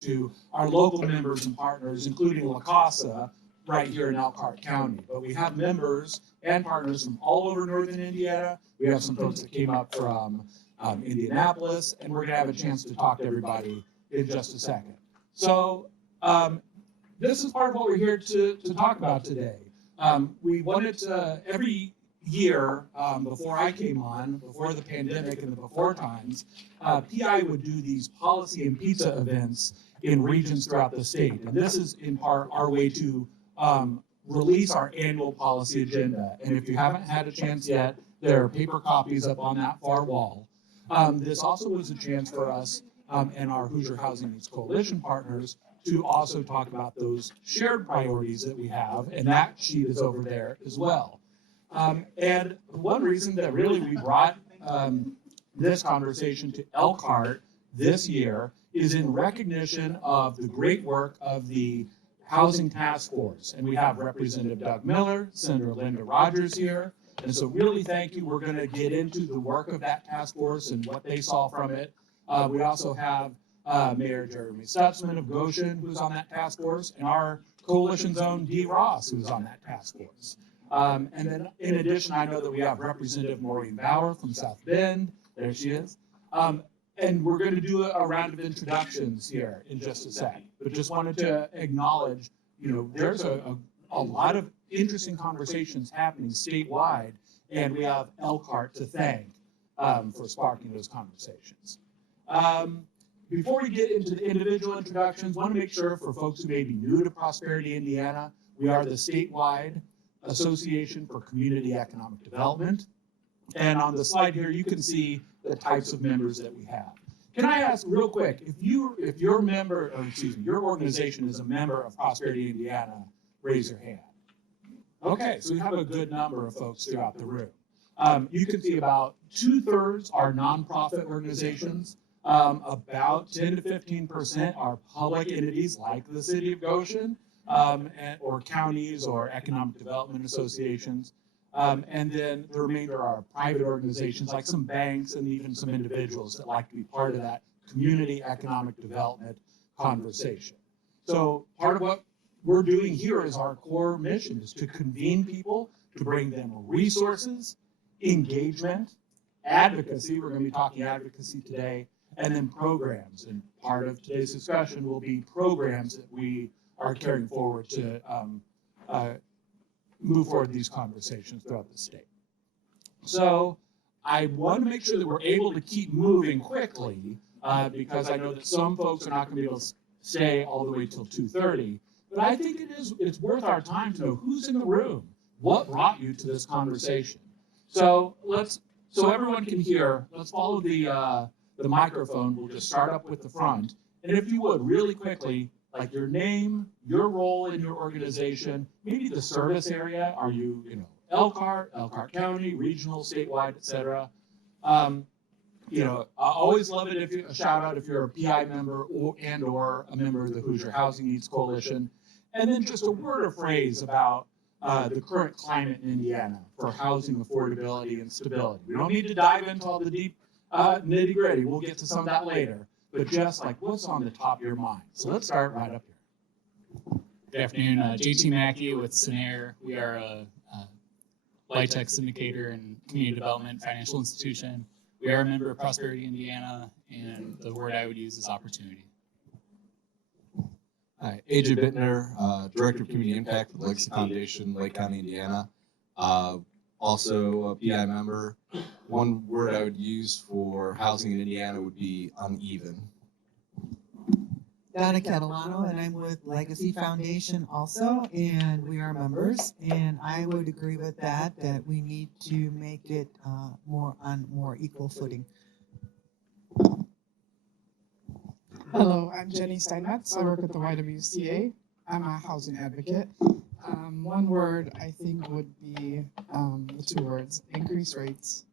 to our local members and partners, including La Casa, right here in Elkhart County. But we have members and partners from all over northern Indiana. We have some folks that came up from Indianapolis, and we're going to have a chance to talk to everybody in just a second. So this is part of what we're here to talk about today. We wanted to, every year before I came on, before the pandemic and the before times, PI would do these policy and pizza events in regions throughout the state. And this is in part our way to release our annual policy agenda. And if you haven't had a chance yet, there are paper copies up on that far wall. This also was a chance for us and our Hoosier Housing Needs Coalition partners to also talk about those shared priorities that we have, and that sheet is over there as well. And one reason that really we brought this conversation to Elkhart this year is in recognition of the great work of the Housing Task Force. And we have Representative Doug Miller, Senator Linda Rogers here. And so really thank you. We're going to get into the work of that task force and what they saw from it. We also have Mayor Jeremy Stutzman of Goshen, who's on that task force, and our coalition's own Dee Ross, who's on that task force. And then in addition, I know that we have Representative Maureen Bauer from South Bend. There she is. And we're going to do a round of introductions here in just a sec. But just wanted to acknowledge, you know, there's a lot of interesting conversations happening statewide, and we have Elkhart to thank for sparking those conversations. Before we get into the individual introductions, I want to make sure for folks who may be new to Prosperity Indiana, we are the statewide Association for Community Economic Development. And on the slide here, you can see the types of members that we have. Can I ask real quick, if your member, or excuse me, your organization is a member of Prosperity Indiana, raise your hand. Okay, so we have a good number of folks throughout the room. You can see about 2/3 are nonprofit organizations. About 10 to 15% are public entities like the City of Goshen, or counties or economic development associations. And then the remainder are private organizations like some banks and even some individuals that like to be part of that community economic development conversation. So part of what we're doing here is our core mission is to convene people, to bring them resources, engagement, advocacy. We're going to be talking advocacy today, and then programs. And part of today's discussion will be programs that we are carrying forward to move forward these conversations throughout the state. So I want to make sure that we're able to keep moving quickly because I know that some folks are not going to be able to stay all the way till 2:30. But I think it's worth our time to know who's in the room, what brought you to this conversation. So so everyone can hear, let's follow the microphone. We'll just start up with the front. And if you would, really quickly, like your name, your role in your organization, maybe the service area. Are you, Elkhart County, regional, statewide, et cetera. I always love it if you a shout out if you're a PI member or a member of the Hoosier Housing Needs Coalition. And then just a word or phrase about the current climate in Indiana for housing affordability and stability. We don't need to dive into all the deep nitty gritty. We'll get to some of that later. But just like what's on the top of your mind. So let's start right up here. Good afternoon, JT Mackey with Senair. We are a LIHTC syndicator and community development financial institution. We are a member of Prosperity Indiana, and the word I would use is opportunity. Hi, AJ Bittner, Director of Community Impact with Legacy Foundation, Lake County, Indiana. Also a PI member. One word I would use for housing in Indiana would be uneven. Donna Catalano, and I'm with Legacy Foundation also, and we are members. And I would agree with that we need to make it more equal footing. Hello, I'm Jenny Steinmetz. I work at the YWCA. I'm a housing advocate. One word I think would be the two words, increase rates.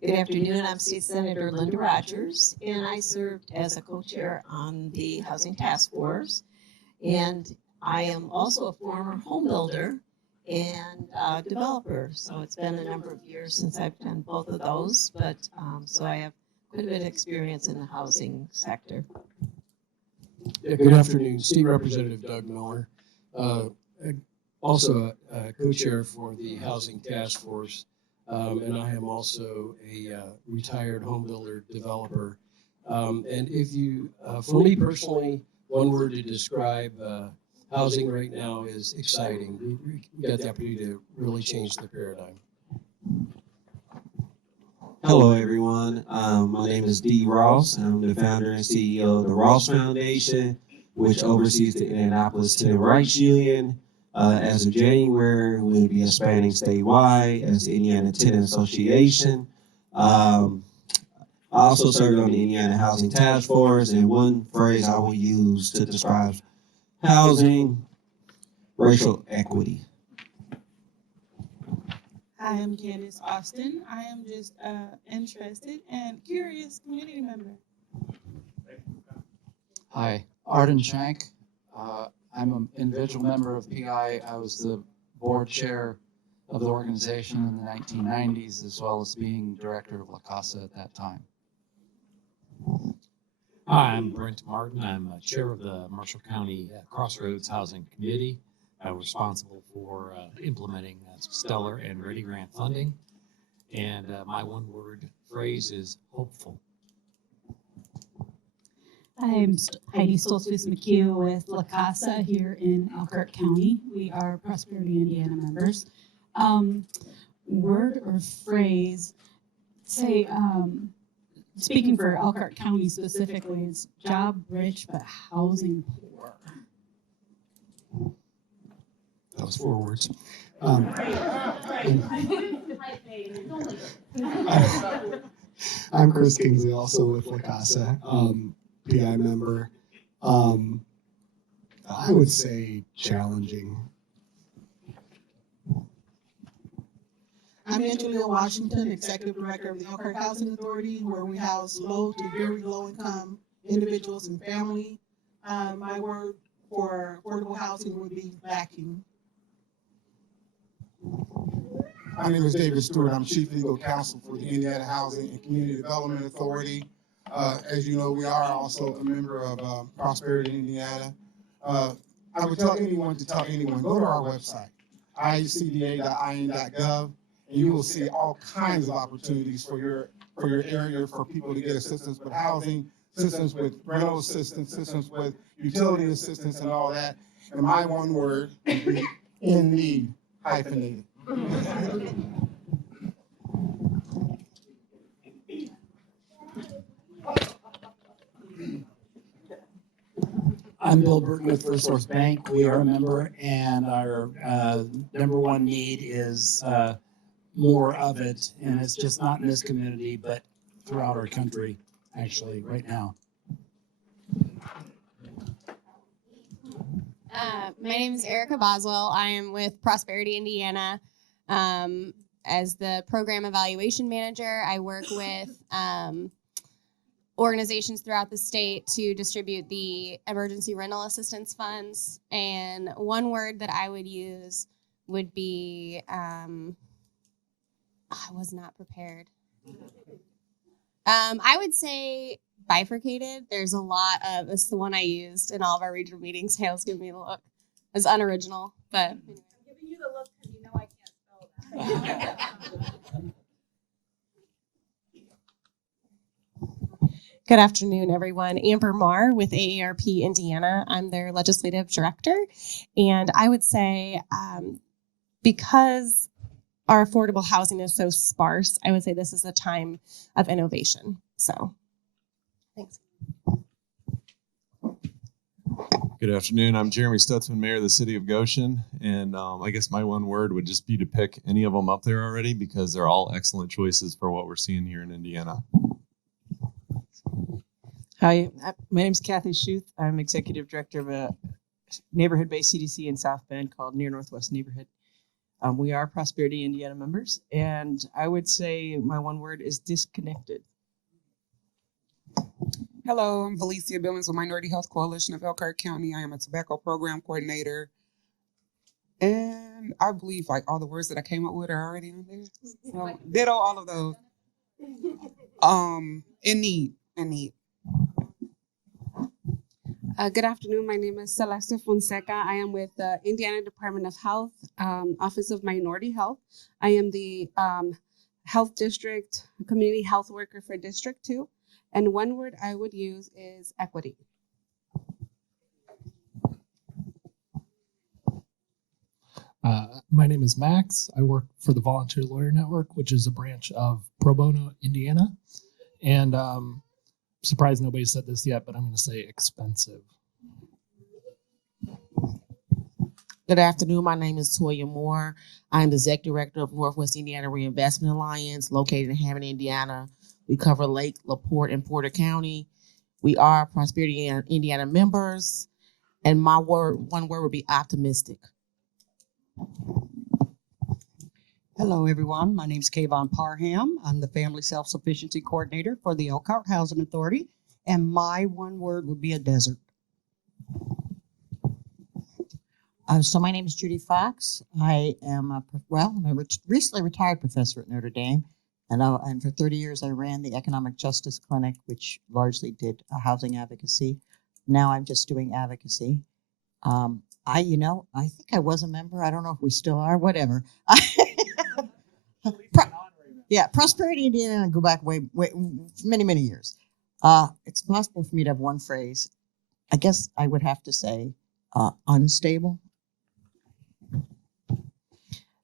Good afternoon, I'm State Senator Linda Rogers, and I served as a co-chair on the Housing Task Force. And I am also a former home builder and developer. So it's been a number of years since I've done both of those, but so I have quite a bit of experience in the housing sector. Yeah, good afternoon. State Representative Doug Miller, also a co-chair for the Housing Task Force, and I am also a retired home builder developer. And if you, for me personally, one word to describe housing right now is exciting. We got the opportunity to really change the paradigm. Hello, everyone. My name is Dee Ross. I'm the founder and CEO of the Ross Foundation, which oversees the Indianapolis Tenant Rights Union. As of January, we'll be expanding statewide as the Indiana Tenant Association. I also served on the Indiana Housing Task Force, and one phrase I will use to describe housing, racial equity. I am Candace Austin. I am just interested and curious community member. Hi, Arden Shank. I'm an individual member of PI. I was the board chair of the organization in the 1990s, as well as being director of La Casa at that time. Hi, I'm Brent Martin. I'm chair of the Marshall County Crossroads Housing Committee. I'm responsible for implementing Stellar and Ready Grant funding. And my one-word phrase is hopeful. I'm Heidi Stoltzfus McHugh with La Casa here in Elkhart County. We are Prosperity Indiana members. Word or phrase, say, speaking for Elkhart County specifically, it's job rich but housing poor. That was 4 words. I'm Chris Kingsley, also with La Casa, PI member. I would say challenging. I'm Angelia Washington, Executive Director of the Elkhart Housing Authority, where we house low to very low income individuals and family. My word for affordable housing would be lacking. My name is David Stewart. I'm Chief Legal Counsel for the Indiana Housing and Community Development Authority. As you know, we are also a member of Prosperity Indiana. I would tell anyone to tell anyone, go to our website, iacda.in.gov, and you will see all kinds of opportunities for your area, for people to get assistance with housing, assistance with rental assistance, assistance with utility assistance and all that. And my one word would be in need, hyphenated. I'm Bill Burton with First Source Bank. We are a member, and our number one need is more of it. And it's just not in this community, but throughout our country, actually, right now. My name is Erica Boswell. I am with Prosperity Indiana as the program evaluation manager. I work with organizations throughout the state to distribute the emergency rental assistance funds. And one word that I would use would be, I was not prepared. I would say bifurcated. There's a lot of, it's the one I used in all of our regional meetings. Hale's giving me the look. It's unoriginal, but. I'm giving you the look because you know I can't spell that. Good afternoon, everyone. Amber Marr with AARP Indiana. I'm their legislative director. And I would say because our affordable housing is so sparse, I would say this is a time of innovation. So, thanks. Good afternoon. I'm Jeremy Stutzman, Mayor of the City of Goshen. And I guess my one word would just be to pick any of them up there already because they're all excellent choices for what we're seeing here in Indiana. Hi, my name is Kathy Schuth. I'm Executive Director of a neighborhood-based CDC in South Bend called Near Northwest Neighborhood. We are Prosperity Indiana members, and I would say my one word is disconnected. Hello, I'm Felicia Billings with Minority Health Coalition of Elkhart County. I am a tobacco program coordinator. And I believe like all the words that I came up with are already on there. So ditto all of those. In need. Good afternoon. My name is Celeste Fonseca. I am with the Indiana Department of Health, Office of Minority Health. I am the Health District Community Health Worker for District 2. And one word I would use is equity. My name is Max. I work for the Volunteer Lawyer Network, which is a branch of Pro Bono Indiana. And surprised nobody said this yet, but I'm going to say expensive. Good afternoon. My name is Toya Moore. I'm the Executive Director of Northwest Indiana Reinvestment Alliance, located in Hammond, Indiana. We cover Lake, LaPorte, and Porter County. We are Prosperity Indiana members, and my one word would be optimistic. Hello, everyone. My name is Kayvon Parham. I'm the Family Self-Sufficiency Coordinator for the Elkhart Housing Authority, and my one word would be a desert. So my name is Judy Fox. I am I'm a recently retired professor at Notre Dame, and for 30 years I ran the Economic Justice Clinic, which largely did housing advocacy. Now I'm just doing advocacy. I think I was a member. I don't know if we still are. Whatever. Prosperity Indiana. Go back way many years. It's possible for me to have one phrase. I guess I would have to say unstable.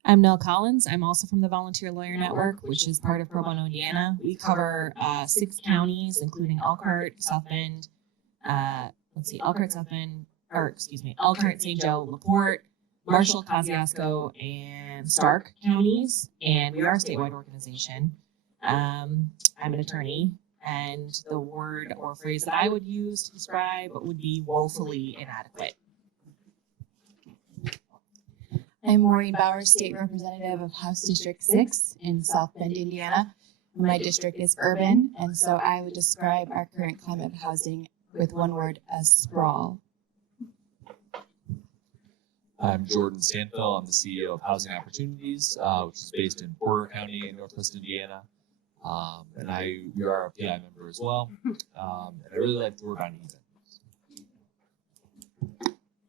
I'm Nell Collins. I'm also from the Volunteer Lawyer Network, which is part of Pro Bono Indiana. We cover 6 counties, including Elkhart, South Bend, Elkhart, St. Joe, LaPorte, Marshall, Kosciuszko, and Stark counties. And we are a statewide organization. I'm an attorney, and the word or phrase that I would use to describe would be woefully inadequate. I'm Maureen Bauer, State Representative of House District 6 in South Bend, Indiana. My district is urban, and so I would describe our current climate of housing with one word as sprawl. I'm Jordan Stanfill. I'm the CEO of Housing Opportunities, which is based in Porter County in Northwest Indiana. And we are a PI member as well. And I really like the word uneven.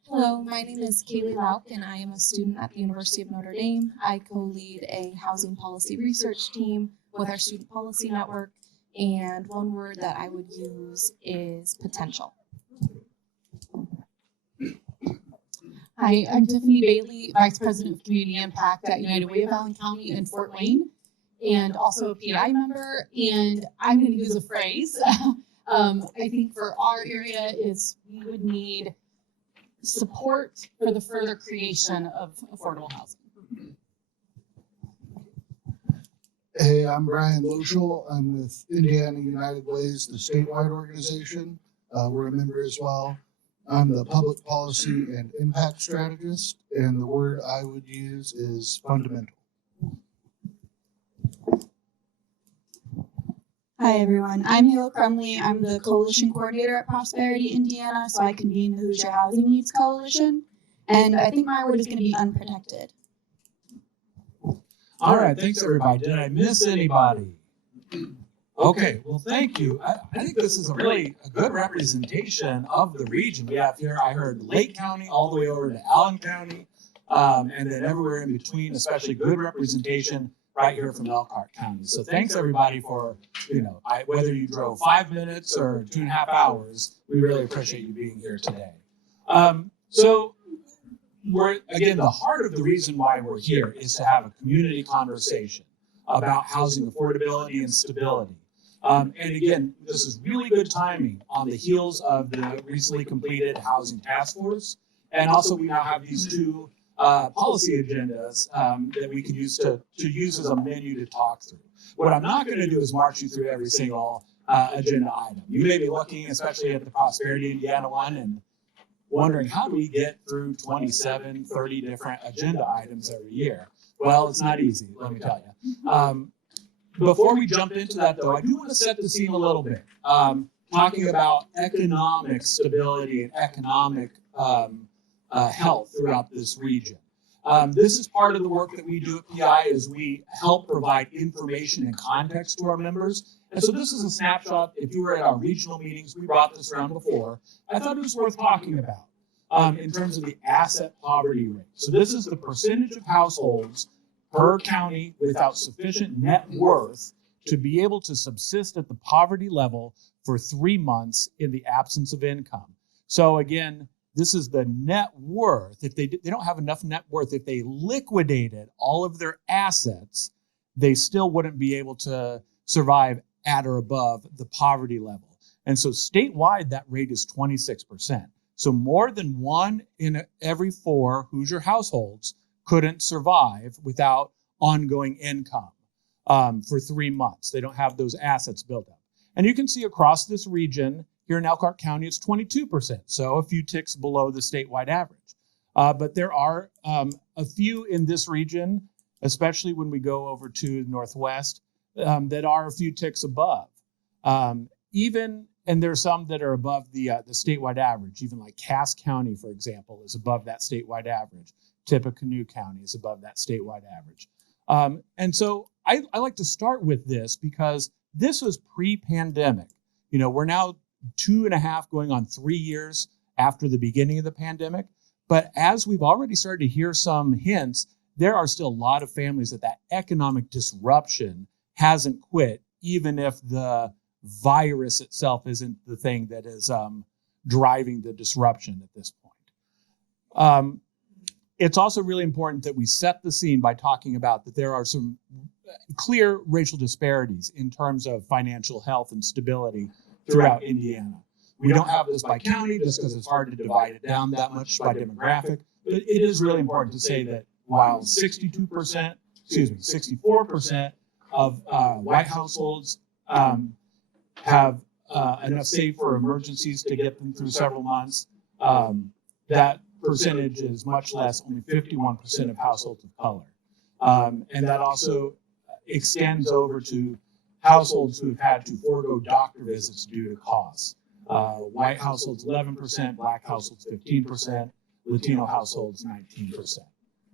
Hello, my name is Kaylee Lauk, and I am a student at the University of Notre Dame. I co-lead a housing policy research team with our student policy network, and one word that I would use is potential. Hi, I'm Tiffany Bailey, Vice President of Community Impact at United Way of Allen County in Fort Wayne, and also a PI member. And I'm going to use a phrase. I think for our area is we would need support for the further creation of affordable housing. Hey, I'm Brian Loschel. I'm with Indiana United Ways, the statewide organization. We're a member as well. I'm the public policy and impact strategist, and the word I would use is fundamental. Hi, everyone. I'm Hale Crumley. I'm the Coalition Coordinator at Prosperity Indiana, so I convene the Hoosier Housing Needs Coalition. And I think my word is going to be unprotected. All right, thanks everybody. Did I miss anybody? Okay, well, thank you. I think this is a good representation of the region. We have here, I heard Lake County all the way over to Allen County, and then everywhere in between, especially good representation right here from Elkhart County. So thanks everybody for, whether you drove 5 minutes or 2.5 hours, we really appreciate you being here today. So again, the heart of the reason why we're here is to have a community conversation about housing affordability and stability. And again, this is really good timing on the heels of the recently completed Housing Task Force. And also we now have these 2 policy agendas that we can use to use as a menu to talk through. What I'm not going to do is march you through every single agenda item. You may be looking, especially at the Prosperity Indiana one, and wondering how do we get through 27, 30 different agenda items every year? Well, it's not easy, let me tell you. Before we jump into that, though, I do want to set the scene a little bit, talking about economic stability and economic health throughout this region. This is part of the work that we do at PI is we help provide information and context to our members And so this is a snapshot. If you were at our regional meetings, we brought this around before. I thought it was worth talking about in terms of the asset poverty rate. So this is the percentage of households per county without sufficient net worth to be able to subsist at the poverty level for 3 months in the absence of income. So again, this is the net worth. If they don't have enough net worth, if they liquidated all of their assets, they still wouldn't be able to survive at or above the poverty level. And so statewide, that rate is 26%. So more than 1 in every 4 Hoosier households couldn't survive without ongoing income for 3 months. They don't have those assets built up. And you can see across this region, here in Elkhart County, it's 22%, so a few ticks below the statewide average. But there are a few in this region, especially when we go over to the Northwest, that are a few ticks above. And there's some that are above the statewide average, even like Cass County, for example, is above that statewide average. Tippecanoe County is above that statewide average. And so I like to start with this because this was pre-pandemic. You know, we're now 2.5 going on 3 years after the beginning of the pandemic. But as we've already started to hear some hints, there are still a lot of families that economic disruption hasn't quit, even if the virus itself isn't the thing that is driving the disruption at this point. It's also really important that we set the scene by talking about that there are some clear racial disparities in terms of financial health and stability throughout Indiana. We don't have this by county just because it's hard to divide it down that much by demographic, but it is really important to say that while 64% of white households have enough saved for emergencies to get them through several months, that percentage is much less, only 51% of households of color. And that also extends over to households who've had to forego doctor visits due to costs. White households 11%, black households 15%, Latino households 19%,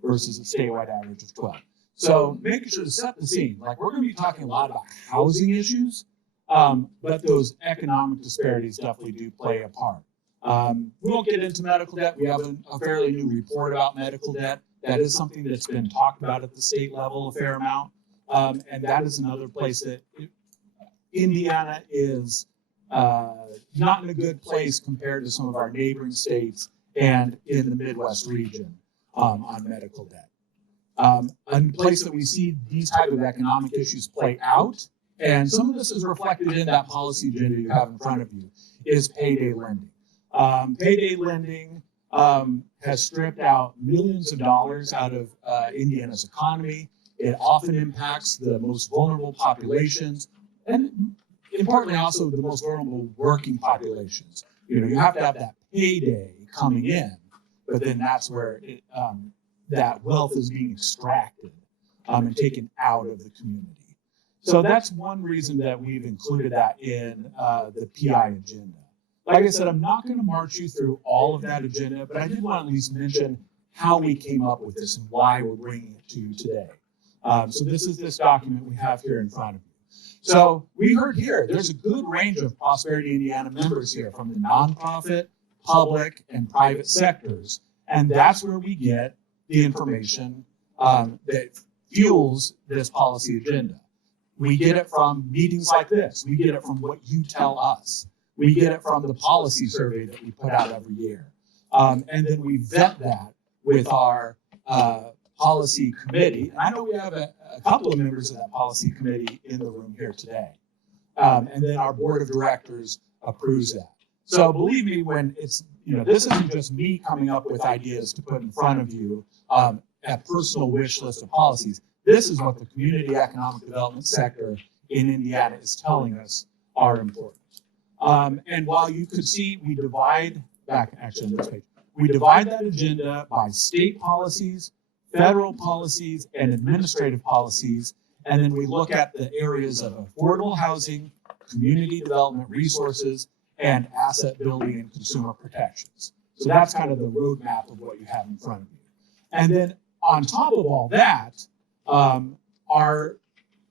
versus a statewide average of 12%. So making sure to set the scene, like we're going to be talking a lot about housing issues, but those economic disparities definitely do play a part. We won't get into medical debt. We have a fairly new report about medical debt. That is something that's been talked about at the state level a fair amount. And that is another place that Indiana is not in a good place compared to some of our neighboring states and in the Midwest region on medical debt. A place that we see these type of economic issues play out, and some of this is reflected in that policy agenda you have in front of you, is payday lending. Payday lending has stripped out millions of dollars out of Indiana's economy. It often impacts the most vulnerable populations, and importantly also the most vulnerable working populations. You know, you have to have that payday coming in, but then that's where that wealth is being extracted and taken out of the community. So that's one reason that we've included that in the PI agenda. Like I said, I'm not going to march you through all of that agenda, but I did want to at least mention how we came up with this and why we're bringing it to you today. So this is this document we have here in front of you. So we heard here, there's a good range of Prosperity Indiana members here from the nonprofit, public, and private sectors. And that's where we get the information that fuels this policy agenda. We get it from meetings like this. We get it from what you tell us. We get it from the policy survey that we put out every year. And then we vet that with our policy committee. And I know we have a couple of members of that policy committee in the room here today. And then our board of directors approves that. So believe me, when it's, you know, this isn't just me coming up with ideas to put in front of you, a personal wish list of policies. This is what the community economic development sector in Indiana is telling us are important. And while you could see, we divide back actually on this page, we divide that agenda by state policies, federal policies, and administrative policies. And then we look at the areas of affordable housing, community development resources, and asset building and consumer protections. So that's kind of the roadmap of what you have in front of you. And then on top of all that, our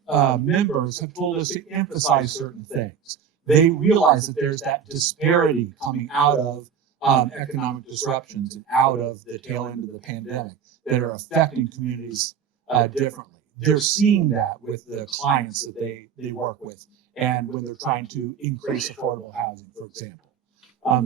members have told us to emphasize certain things. They realize that there's that disparity coming out of economic disruptions and out of the tail end of the pandemic that are affecting communities differently. They're seeing that with the clients that they work with and when they're trying to increase affordable housing, for example.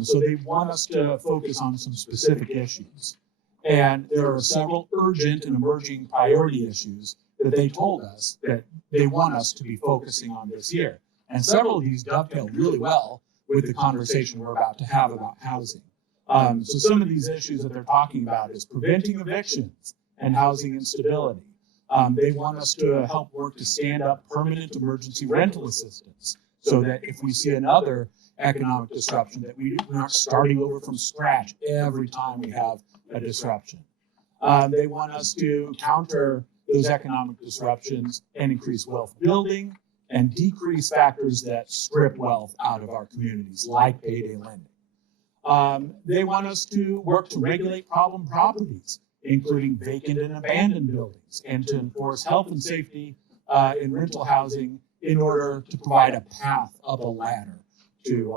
So they want us to focus on some specific issues. And there are several urgent and emerging priority issues that they told us that they want us to be focusing on this year. And several of these dovetail really well with the conversation we're about to have about housing. So some of these issues that they're talking about is preventing evictions and housing instability. They want us to help work to stand up permanent emergency rental assistance so that if we see another economic disruption, that we aren't starting over from scratch every time we have a disruption. They want us to counter those economic disruptions and increase wealth building and decrease factors that strip wealth out of our communities, like payday lending. They want us to work to regulate problem properties, including vacant and abandoned buildings, and to enforce health and safety in rental housing in order to provide a path up a ladder to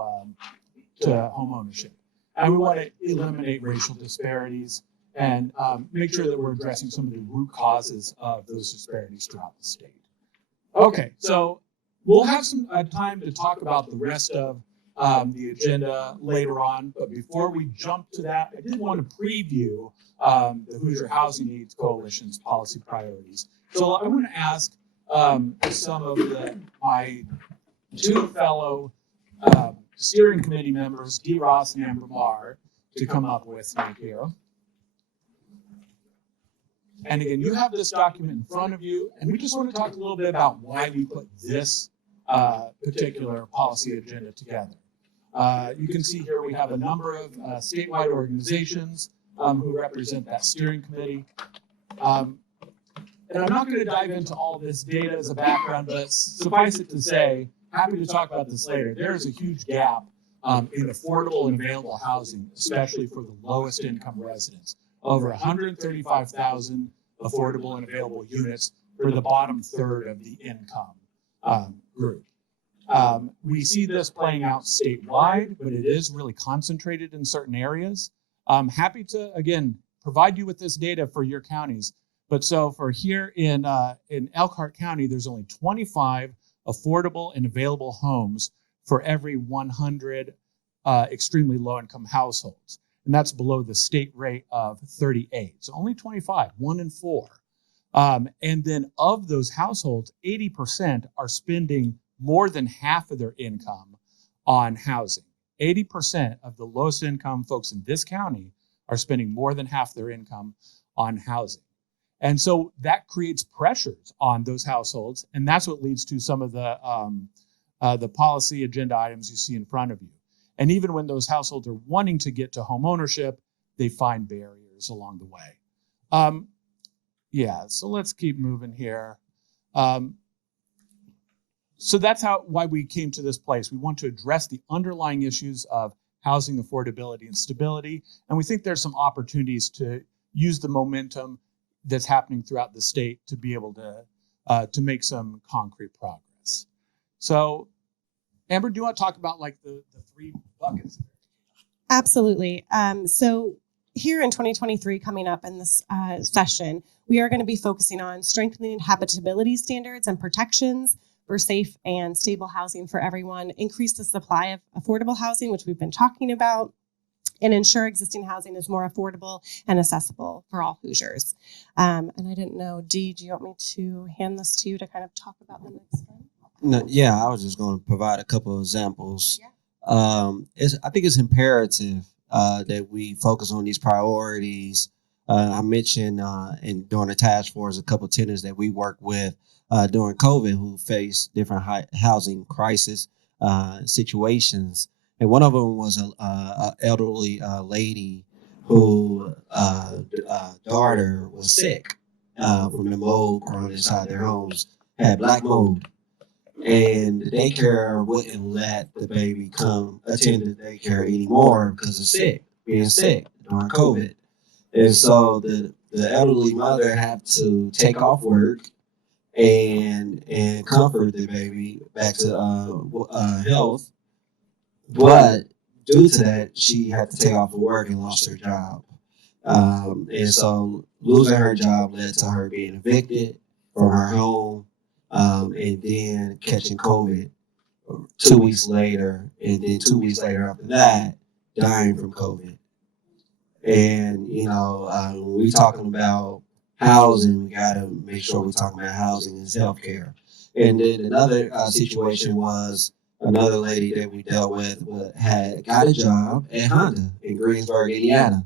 home ownership. And we want to eliminate racial disparities and make sure that we're addressing some of the root causes of those disparities throughout the state. Okay, so we'll have some time to talk about the rest of the agenda later on, but before we jump to that, I did want to preview the Hoosier Housing Needs Coalition's policy priorities. So I want to ask some of my two fellow steering committee members, Dee Ross and Amber Marr, to come up with me here. And again, you have this document in front of you, and we just want to talk a little bit about why we put this particular policy agenda together. You can see here we have a number of statewide organizations who represent that steering committee. And I'm not going to dive into all this data as a background, but suffice it to say, happy to talk about this later. There is a huge gap in affordable and available housing, especially for the lowest income residents. Over 135,000 affordable and available units for the bottom third of the income group. We see this playing out statewide, but it is really concentrated in certain areas. I'm happy to, again, provide you with this data for your counties. But so for here in Elkhart County, there's only 25 affordable and available homes for every 100 extremely low-income households. And that's below the state rate of 38. So only 25, 1 in 4. And then of those households, 80% are spending more than half of their income on housing. 80% of the lowest income folks in this county are spending more than half their income on housing. And so that creates pressures on those households. And that's what leads to some of the policy agenda items you see in front of you. And even when those households are wanting to get to home ownership, they find barriers along the way. Yeah, so let's keep moving here. So that's why we came to this place. We want to address the underlying issues of housing affordability and stability. And we think there's some opportunities to use the momentum that's happening throughout the state to be able to make some concrete progress. So Amber, do you want to talk about like the three buckets? Absolutely. So here in 2023, coming up in this session, we are going to be focusing on strengthening habitability standards and protections for safe and stable housing for everyone, increase the supply of affordable housing, which we've been talking about, and ensure existing housing is more affordable and accessible for all Hoosiers. And I didn't know, Dee, do you want me to hand this to you to kind of talk about the next one? No, yeah, I was just going to provide a couple of examples. I think it's imperative that we focus on these priorities. I mentioned during the task force a couple of tenants that we worked with during COVID who faced different housing crisis situations. And one of them was an elderly lady who daughter was sick from the mold growing inside their homes, had black mold. And the daycare wouldn't let the baby come attend the daycare anymore because of being sick during COVID. And so the elderly mother had to take off work and comfort the baby back to health. But due to that, she had to take off of work and lost her job. And so losing her job led to her being evicted from her home, and then catching COVID 2 weeks later, and then 2 weeks later after that, dying from COVID. And when we talking about housing, we gotta make sure we're talking about housing and self-care. And then another situation was another lady that we dealt with had got a job at Honda in Greensburg, Indiana.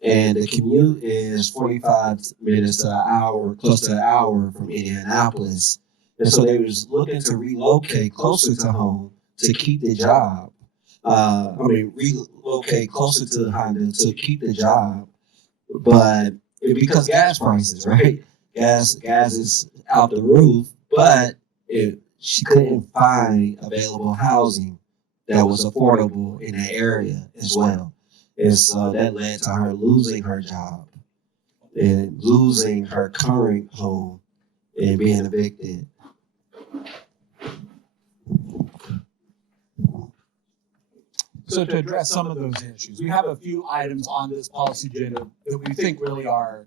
And the commute is 45 minutes to an hour, close to an hour from Indianapolis. And so they was looking to relocate closer to home to keep the job. Relocate closer to Honda to keep the job. But because gas prices, right? Gas is out the roof, but she couldn't find available housing that was affordable in that area as well. And so that led to her losing her job and losing her current home and being evicted. So to address some of those issues, we have a few items on this policy agenda that we think really are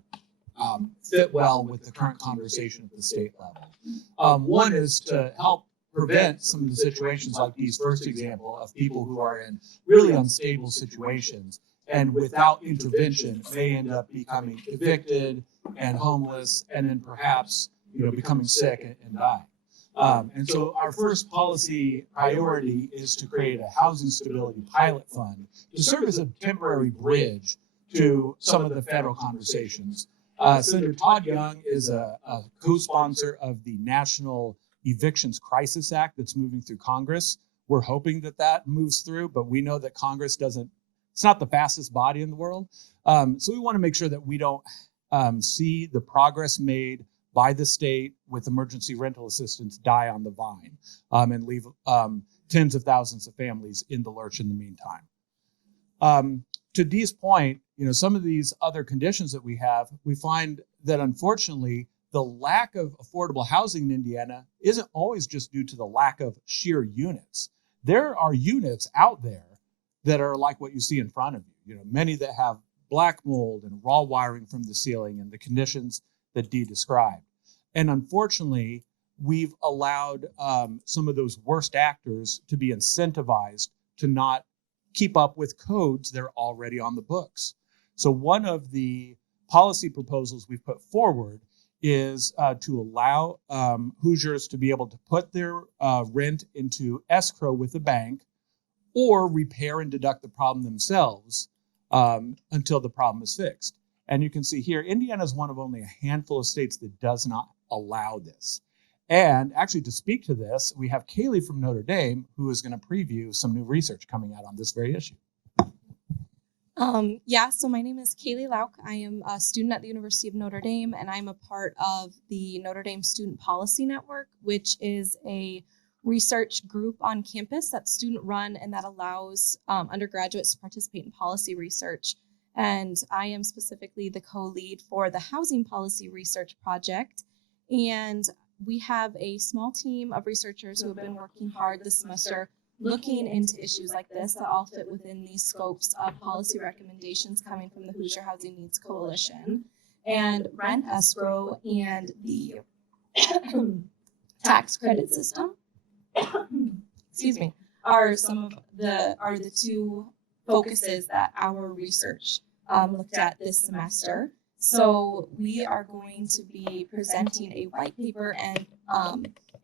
fit well with the current conversation at the state level. One is to help prevent some of the situations like these first example of people who are in really unstable situations and without intervention may end up becoming evicted and homeless and then perhaps becoming sick and die. And so our first policy priority is to create a housing stability pilot fund to serve as a temporary bridge to some of the federal conversations. Senator Todd Young is a co-sponsor of the National Evictions Crisis Act that's moving through Congress. We're hoping that that moves through, but we know that Congress it's not the fastest body in the world. So we want to make sure that we don't see the progress made by the state with emergency rental assistance die on the vine and leave tens of thousands of families in the lurch in the meantime. To Dee's point, some of these other conditions that we have, we find that unfortunately, the lack of affordable housing in Indiana isn't always just due to the lack of sheer units. There are units out there that are like what you see in front of you. Many that have black mold and raw wiring from the ceiling and the conditions that Dee described. And unfortunately, we've allowed some of those worst actors to be incentivized to not keep up with codes that are already on the books. So one of the policy proposals we've put forward is to allow Hoosiers to be able to put their rent into escrow with the bank or repair and deduct the problem themselves until the problem is fixed. And you can see here, Indiana is one of only a handful of states that does not allow this. And actually, to speak to this, we have Kaylee from Notre Dame, who is going to preview some new research coming out on this very issue. So my name is Kaylee Lauk. I am a student at the University of Notre Dame, and I'm a part of the Notre Dame Student Policy Network, which is a research group on campus that's student run and that allows undergraduates to participate in policy research. And I am specifically the co-lead for the Housing Policy Research Project. And we have a small team of researchers who have been working hard this semester looking into issues like this that all fit within these scopes of policy recommendations coming from the Hoosier Housing Needs Coalition. And rent escrow and the tax credit system, are the two focuses that our research looked at this semester. So we are going to be presenting a white paper and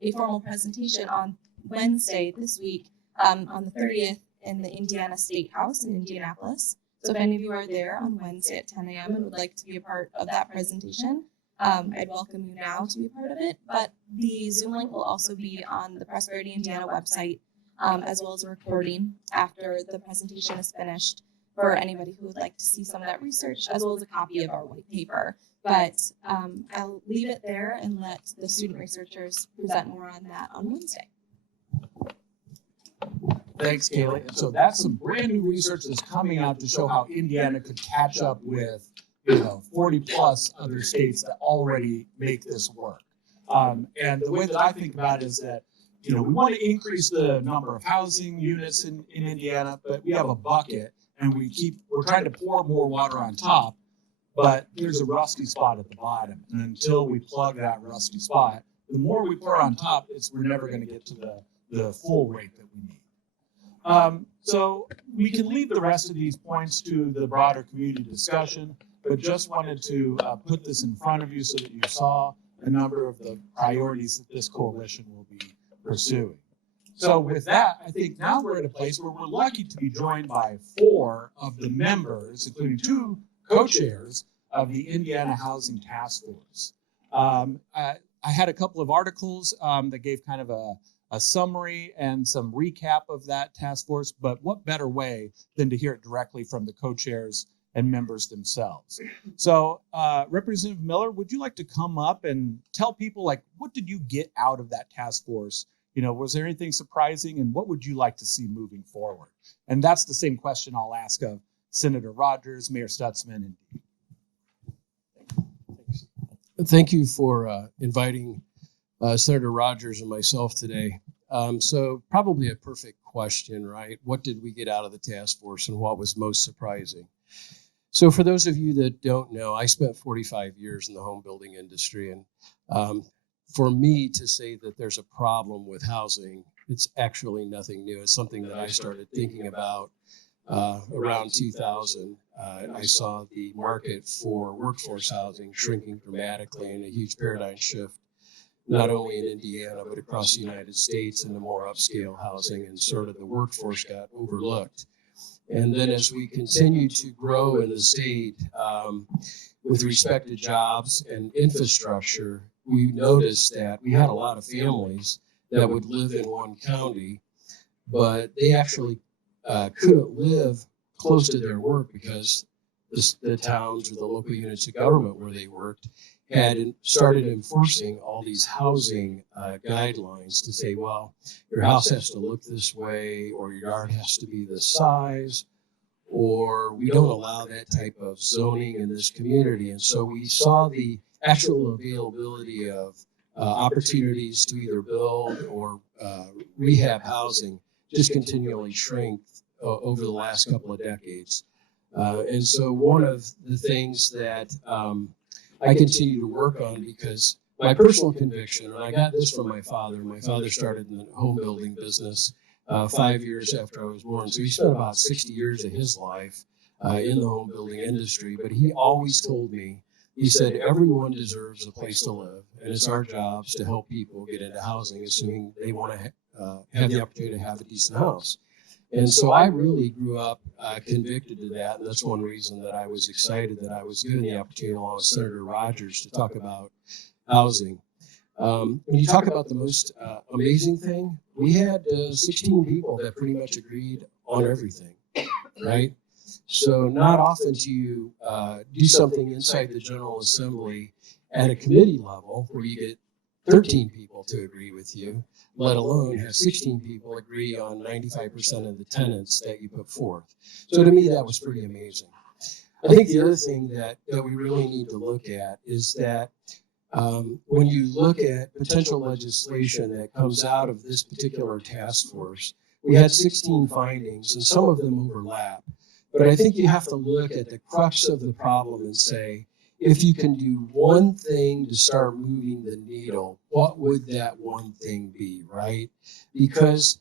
a formal presentation on Wednesday this week on the 30th in the Indiana State House in Indianapolis. So if any of you are there on Wednesday at 10 a.m. and would like to be a part of that presentation, I'd welcome you now to be a part of it. But the Zoom link will also be on the Prosperity Indiana website, as well as a recording after the presentation is finished for anybody who would like to see some of that research, as well as a copy of our white paper. But I'll leave it there and let the student researchers present more on that on Wednesday. Thanks, Kaylee. And so that's some brand new research that's coming out to show how Indiana could catch up with 40 plus other states that already make this work. And the way that I think about it is that, we want to increase the number of housing units in Indiana, but we have a bucket and we're trying to pour more water on top, but there's a rusty spot at the bottom. And until we plug that rusty spot, the more we pour on top, we're never going to get to the full rate that we need. So we can leave the rest of these points to the broader community discussion, but just wanted to put this in front of you so that you saw a number of the priorities that this coalition will be pursuing. So with that, I think now we're at a place where we're lucky to be joined by 4 of the members, including 2 co-chairs of the Indiana Housing Task Force. I had a couple of articles that gave kind of a summary and some recap of that task force, but what better way than to hear it directly from the co-chairs and members themselves. So Representative Miller, would you like to come up and tell people, what did you get out of that task force? Was there anything surprising, and what would you like to see moving forward? And that's the same question I'll ask of Senator Rogers, Mayor Stutzman, and Thank you for inviting Senator Rogers and myself today. So probably a perfect question, right? What did we get out of the task force, and what was most surprising? So for those of you that don't know, I spent 45 years in the home building industry, and for me to say that there's a problem with housing, it's actually nothing new. It's something that I started thinking about around 2000. I saw the market for workforce housing shrinking dramatically, and a huge paradigm shift, not only in Indiana, but across the United States, into more upscale housing, and sort of the workforce got overlooked. And then as we continue to grow in the state with respect to jobs and infrastructure, we noticed that we had a lot of families that would live in one county, but they actually couldn't live close to their work because the towns or the local units of government where they worked had started enforcing all these housing guidelines to say, well, your house has to look this way, or your yard has to be this size, or we don't allow that type of zoning in this community. And so we saw the actual availability of opportunities to either build or rehab housing just continually shrink over the last couple of decades. And so one of the things that I continue to work on, because my personal conviction, and I got this from my father started in the home building business 5 years after I was born. So he spent about 60 years of his life in the home building industry, but he always told me, he said, everyone deserves a place to live, and it's our jobs to help people get into housing, assuming they want to have the opportunity to have a decent house. And so I really grew up convicted to that, and that's one reason that I was excited that I was given the opportunity along with Senator Rogers to talk about housing. When you talk about the most amazing thing, we had 16 people that pretty much agreed on everything, right? So not often do you do something inside the General Assembly at a committee level where you get 13 people to agree with you, let alone have 16 people agree on 95% of the tenets that you put forth. So to me, that was pretty amazing. I think the other thing that we really need to look at is that when you look at potential legislation that comes out of this particular task force, we had 16 findings, and some of them overlap. But I think you have to look at the crux of the problem and say, if you can do one thing to start moving the needle, what would that one thing be, right? Because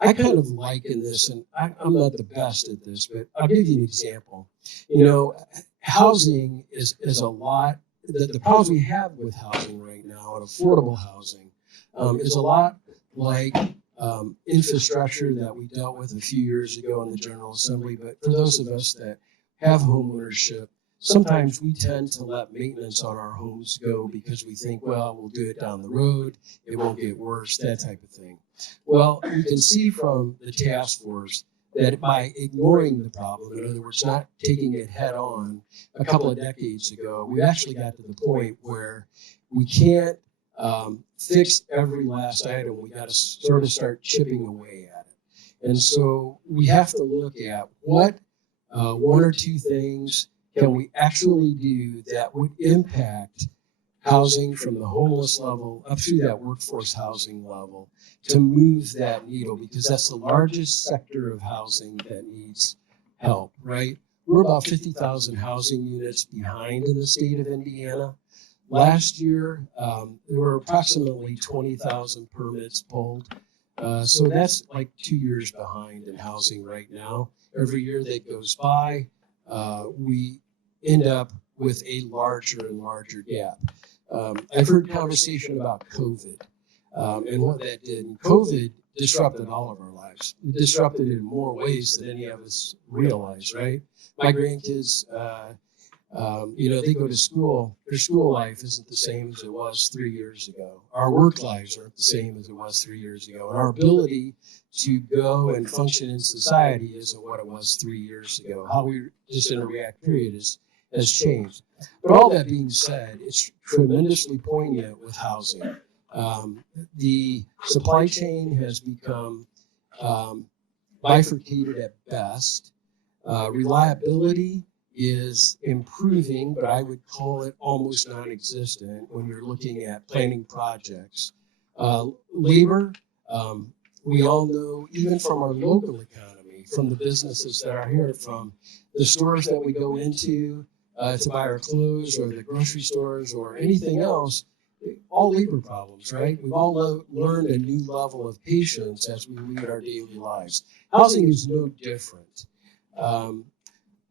I kind of liken this, and I'm not the best at this, but I'll give you an example. You know, housing is a lot, the problems we have with housing right now and affordable housing is a lot like infrastructure that we dealt with a few years ago in the General Assembly. But for those of us that have home ownership, sometimes we tend to let maintenance on our homes go because we think, well, we'll do it down the road, it won't get worse, that type of thing. Well, you can see from the task force that by ignoring the problem, in other words, not taking it head on a couple of decades ago, we actually got to the point where we can't fix every last item. We got to sort of start chipping away at it. And so we have to look at what one or two things can we actually do that would impact housing from the homeless level up through that workforce housing level to move that needle, because that's the largest sector of housing that needs help, right? We're about 50,000 housing units behind in the state of Indiana. Last year, there were approximately 20,000 permits pulled. So that's like 2 years behind in housing right now. Every year that goes by, we end up with a larger and larger gap. I've heard conversation about COVID and what that did. And COVID disrupted all of our lives. It disrupted it in more ways than any of us realize, right? My grandkids, they go to school. Their school life isn't the same as it was 3 years ago. Our work lives aren't the same as it was 3 years ago. And our ability to go and function in society isn't what it was 3 years ago. How we just interact, period, has changed. But all that being said, it's tremendously poignant with housing. The supply chain has become bifurcated at best. Reliability is improving, but I would call it almost non-existent when you're looking at planning projects. Labor, we all know, even from our local economy, from the businesses that are here, from the stores that we go into to buy our clothes, or the grocery stores, or anything else, all labor problems, right? We've all learned a new level of patience as we lead our daily lives. Housing is no different.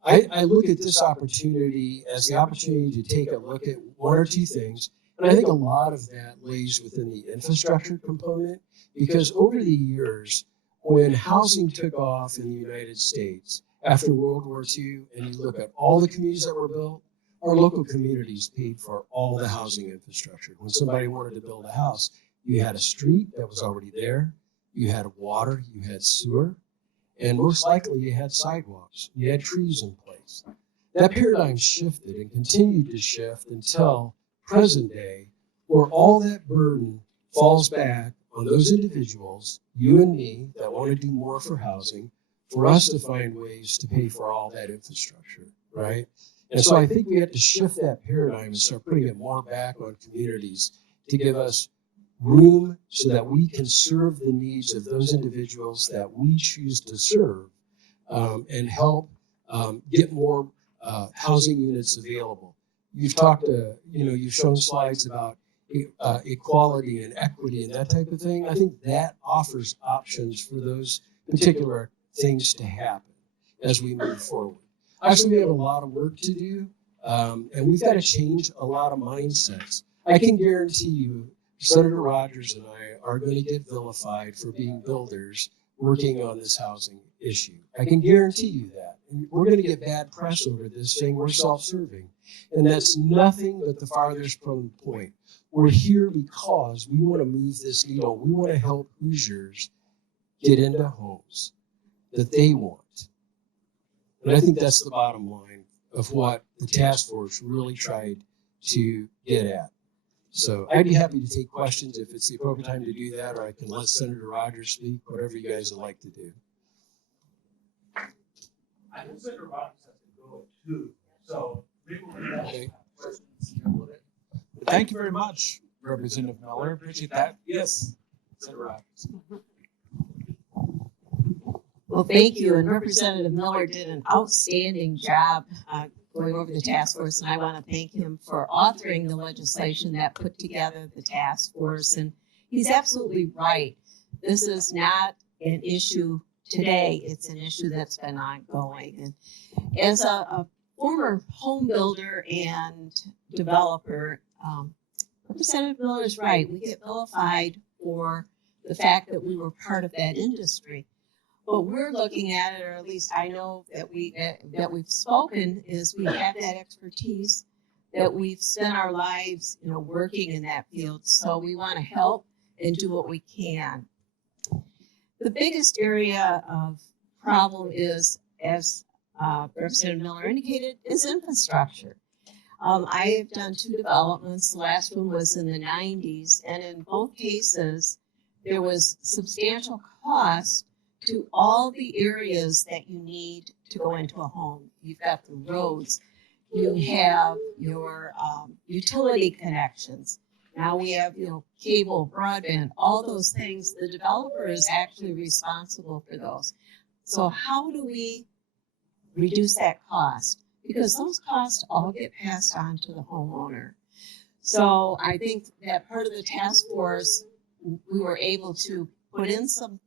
I look at this opportunity as the opportunity to take a look at one or two things. And I think a lot of that lays within the infrastructure component, because over the years, when housing took off in the United States after World War II, and you look at all the communities that were built, our local communities paid for all the housing infrastructure. When somebody wanted to build a house, you had a street that was already there, you had water, you had sewer, and most likely you had sidewalks, you had trees in place. That paradigm shifted and continued to shift until present day, where all that burden falls back on those individuals, you and me, that want to do more for housing, for us to find ways to pay for all that infrastructure, right? And so I think we have to shift that paradigm and start putting it more back on communities to give us room so that we can serve the needs of those individuals that we choose to serve, and help get more housing units available. You've talked, you've shown slides about equality and equity and that type of thing. I think that offers options for those particular things to happen as we move forward. Actually, we have a lot of work to do, and we've got to change a lot of mindsets. I can guarantee you, Senator Rogers and I are going to get vilified for being builders working on this housing issue. I can guarantee you that. And we're going to get bad press over this, saying we're self-serving. And that's nothing but the farthest from the point. We're here because we want to move this needle. We want to help Hoosiers get into homes that they want. And I think that's the bottom line of what the task force really tried to get at. So I'd be happy to take questions if it's the appropriate time to do that, or I can let Senator Rogers speak, whatever you guys would like to do. I think Senator Rogers has to go too. So maybe we'll Okay. questions. Thank you very much, Representative Miller. Appreciate that. Yes, Senator Rogers. Well, thank you. And Representative Miller did an outstanding job going over the task force, and I want to thank him for authoring the legislation that put together the task force. And he's absolutely right. This is not an issue today. It's an issue that's been ongoing. And as a former home builder and developer, Representative Miller is right. We get vilified for the fact that we were part of that industry. What we're looking at, or at least I know that we've spoken, is we have that expertise, that we've spent our lives, working in that field. So we want to help and do what we can. The biggest area of problem is, as Representative Miller indicated, is infrastructure. I have done 2 developments. The last one was in the 90s, and in both cases, there was substantial cost to all the areas that you need to go into a home. You've got the roads, you have your utility connections. Now we have, cable, broadband, all those things. The developer is actually responsible for those. So how do we reduce that cost? Because those costs all get passed on to the homeowner. So I think that part of the task force, we were able to put in some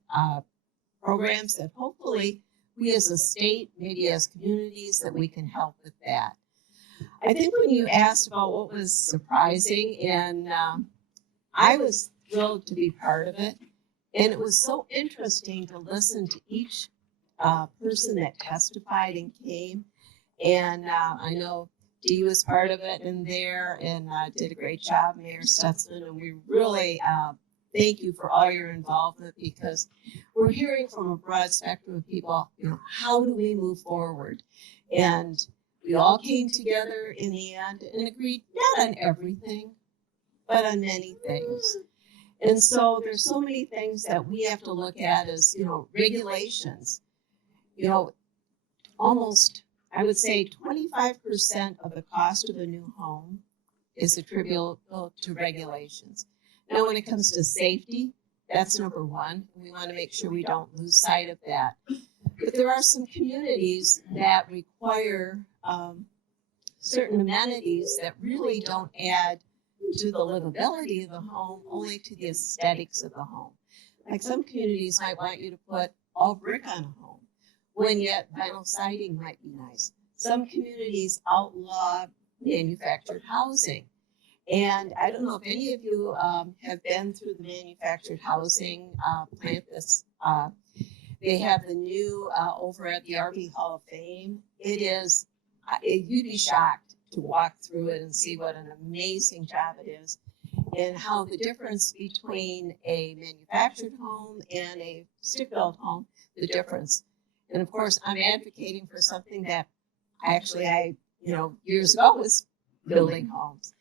programs that hopefully we as a state, maybe as communities, that we can help with that. I think when you asked about what was surprising, and I was thrilled to be part of it, and it was so interesting to listen to each person that testified and came. And I know Dee was part of it in there and did a great job, Mayor Stutzman, and we really thank you for all your involvement, because we're hearing from a broad spectrum of people, how do we move forward? And we all came together in the end and agreed not on everything, but on many things. And so there's so many things that we have to look at as, regulations. Almost, I would say 25% of the cost of a new home is attributable to regulations. Now, when it comes to safety, that's number one. We want to make sure we don't lose sight of that. But there are some communities that require certain amenities that really don't add to the livability of the home, only to the aesthetics of the home. Like some communities might want you to put all brick on a home, when yet vinyl siding might be nice. Some communities outlaw manufactured housing. And I don't know if any of you have been through the manufactured housing plant. They have the new over at the RV Hall of Fame. It is, you'd be shocked to walk through it and see what an amazing job it is, and how the difference between a manufactured home and a stick-built home, the difference. And of course, I'm advocating for something that I years ago was building homes.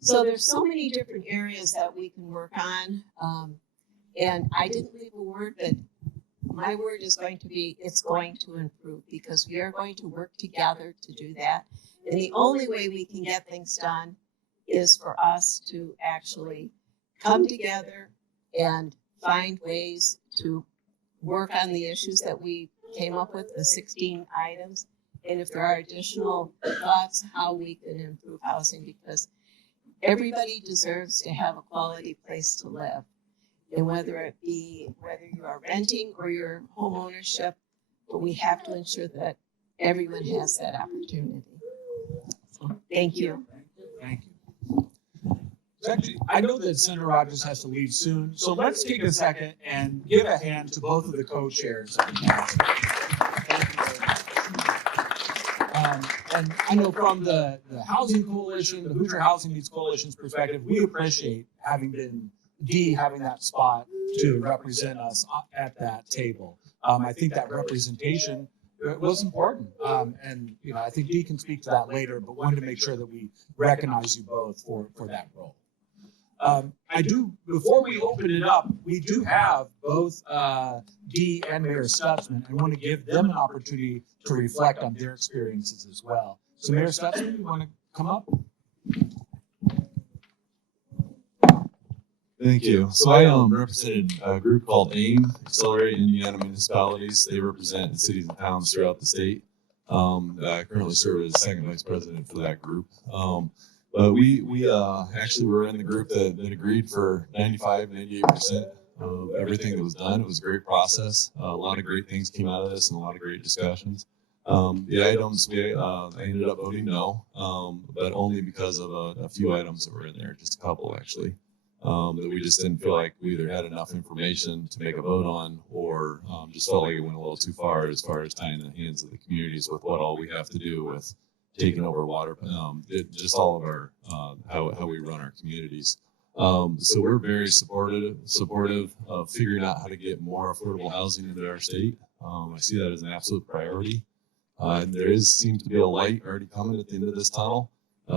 So there's so many different areas that we can work on. And I didn't leave a word, but my word is going to be, it's going to improve, because we are going to work together to do that. And the only way we can get things done is for us to actually come together and find ways to work on the issues that we came up with, the 16 items. And if there are additional thoughts, how we can improve housing, because everybody deserves to have a quality place to live. And whether you are renting or your home ownership, but we have to ensure that everyone has that opportunity. So, thank you. Thank you. So actually, I know that Senator Rogers has to leave soon, so let's take a second and give a hand to both of the co-chairs of the council. And I know from the Housing Coalition, the Hoosier Housing Needs Coalition's perspective, we appreciate having that spot to represent us at that table. I think that representation was important. And I think Dee can speak to that later, but wanted to make sure that we recognize you both for that role. Before we open it up, we do have both Dee and Mayor Stutzman. I want to give them an opportunity to reflect on their experiences as well. So Mayor Stutzman, you want to come up? Thank you. So I represented a group called AIM, Accelerate Indiana Municipalities. They represent cities and towns throughout the state. I currently serve as second vice president for that group. But we actually were in the group that agreed for 98% of everything that was done. It was a great process. A lot of great things came out of this and a lot of great discussions. The items, I ended up voting no, but only because of a few items that were in there, just a couple actually. That we just didn't feel like we either had enough information to make a vote on, or just felt like it went a little too far as tying the hands of the communities with what all we have to do with taking over water, just all of our how we run our communities. So we're very supportive of figuring out how to get more affordable housing into our state. I see that as an absolute priority. There seems to be a light already coming at the end of this tunnel.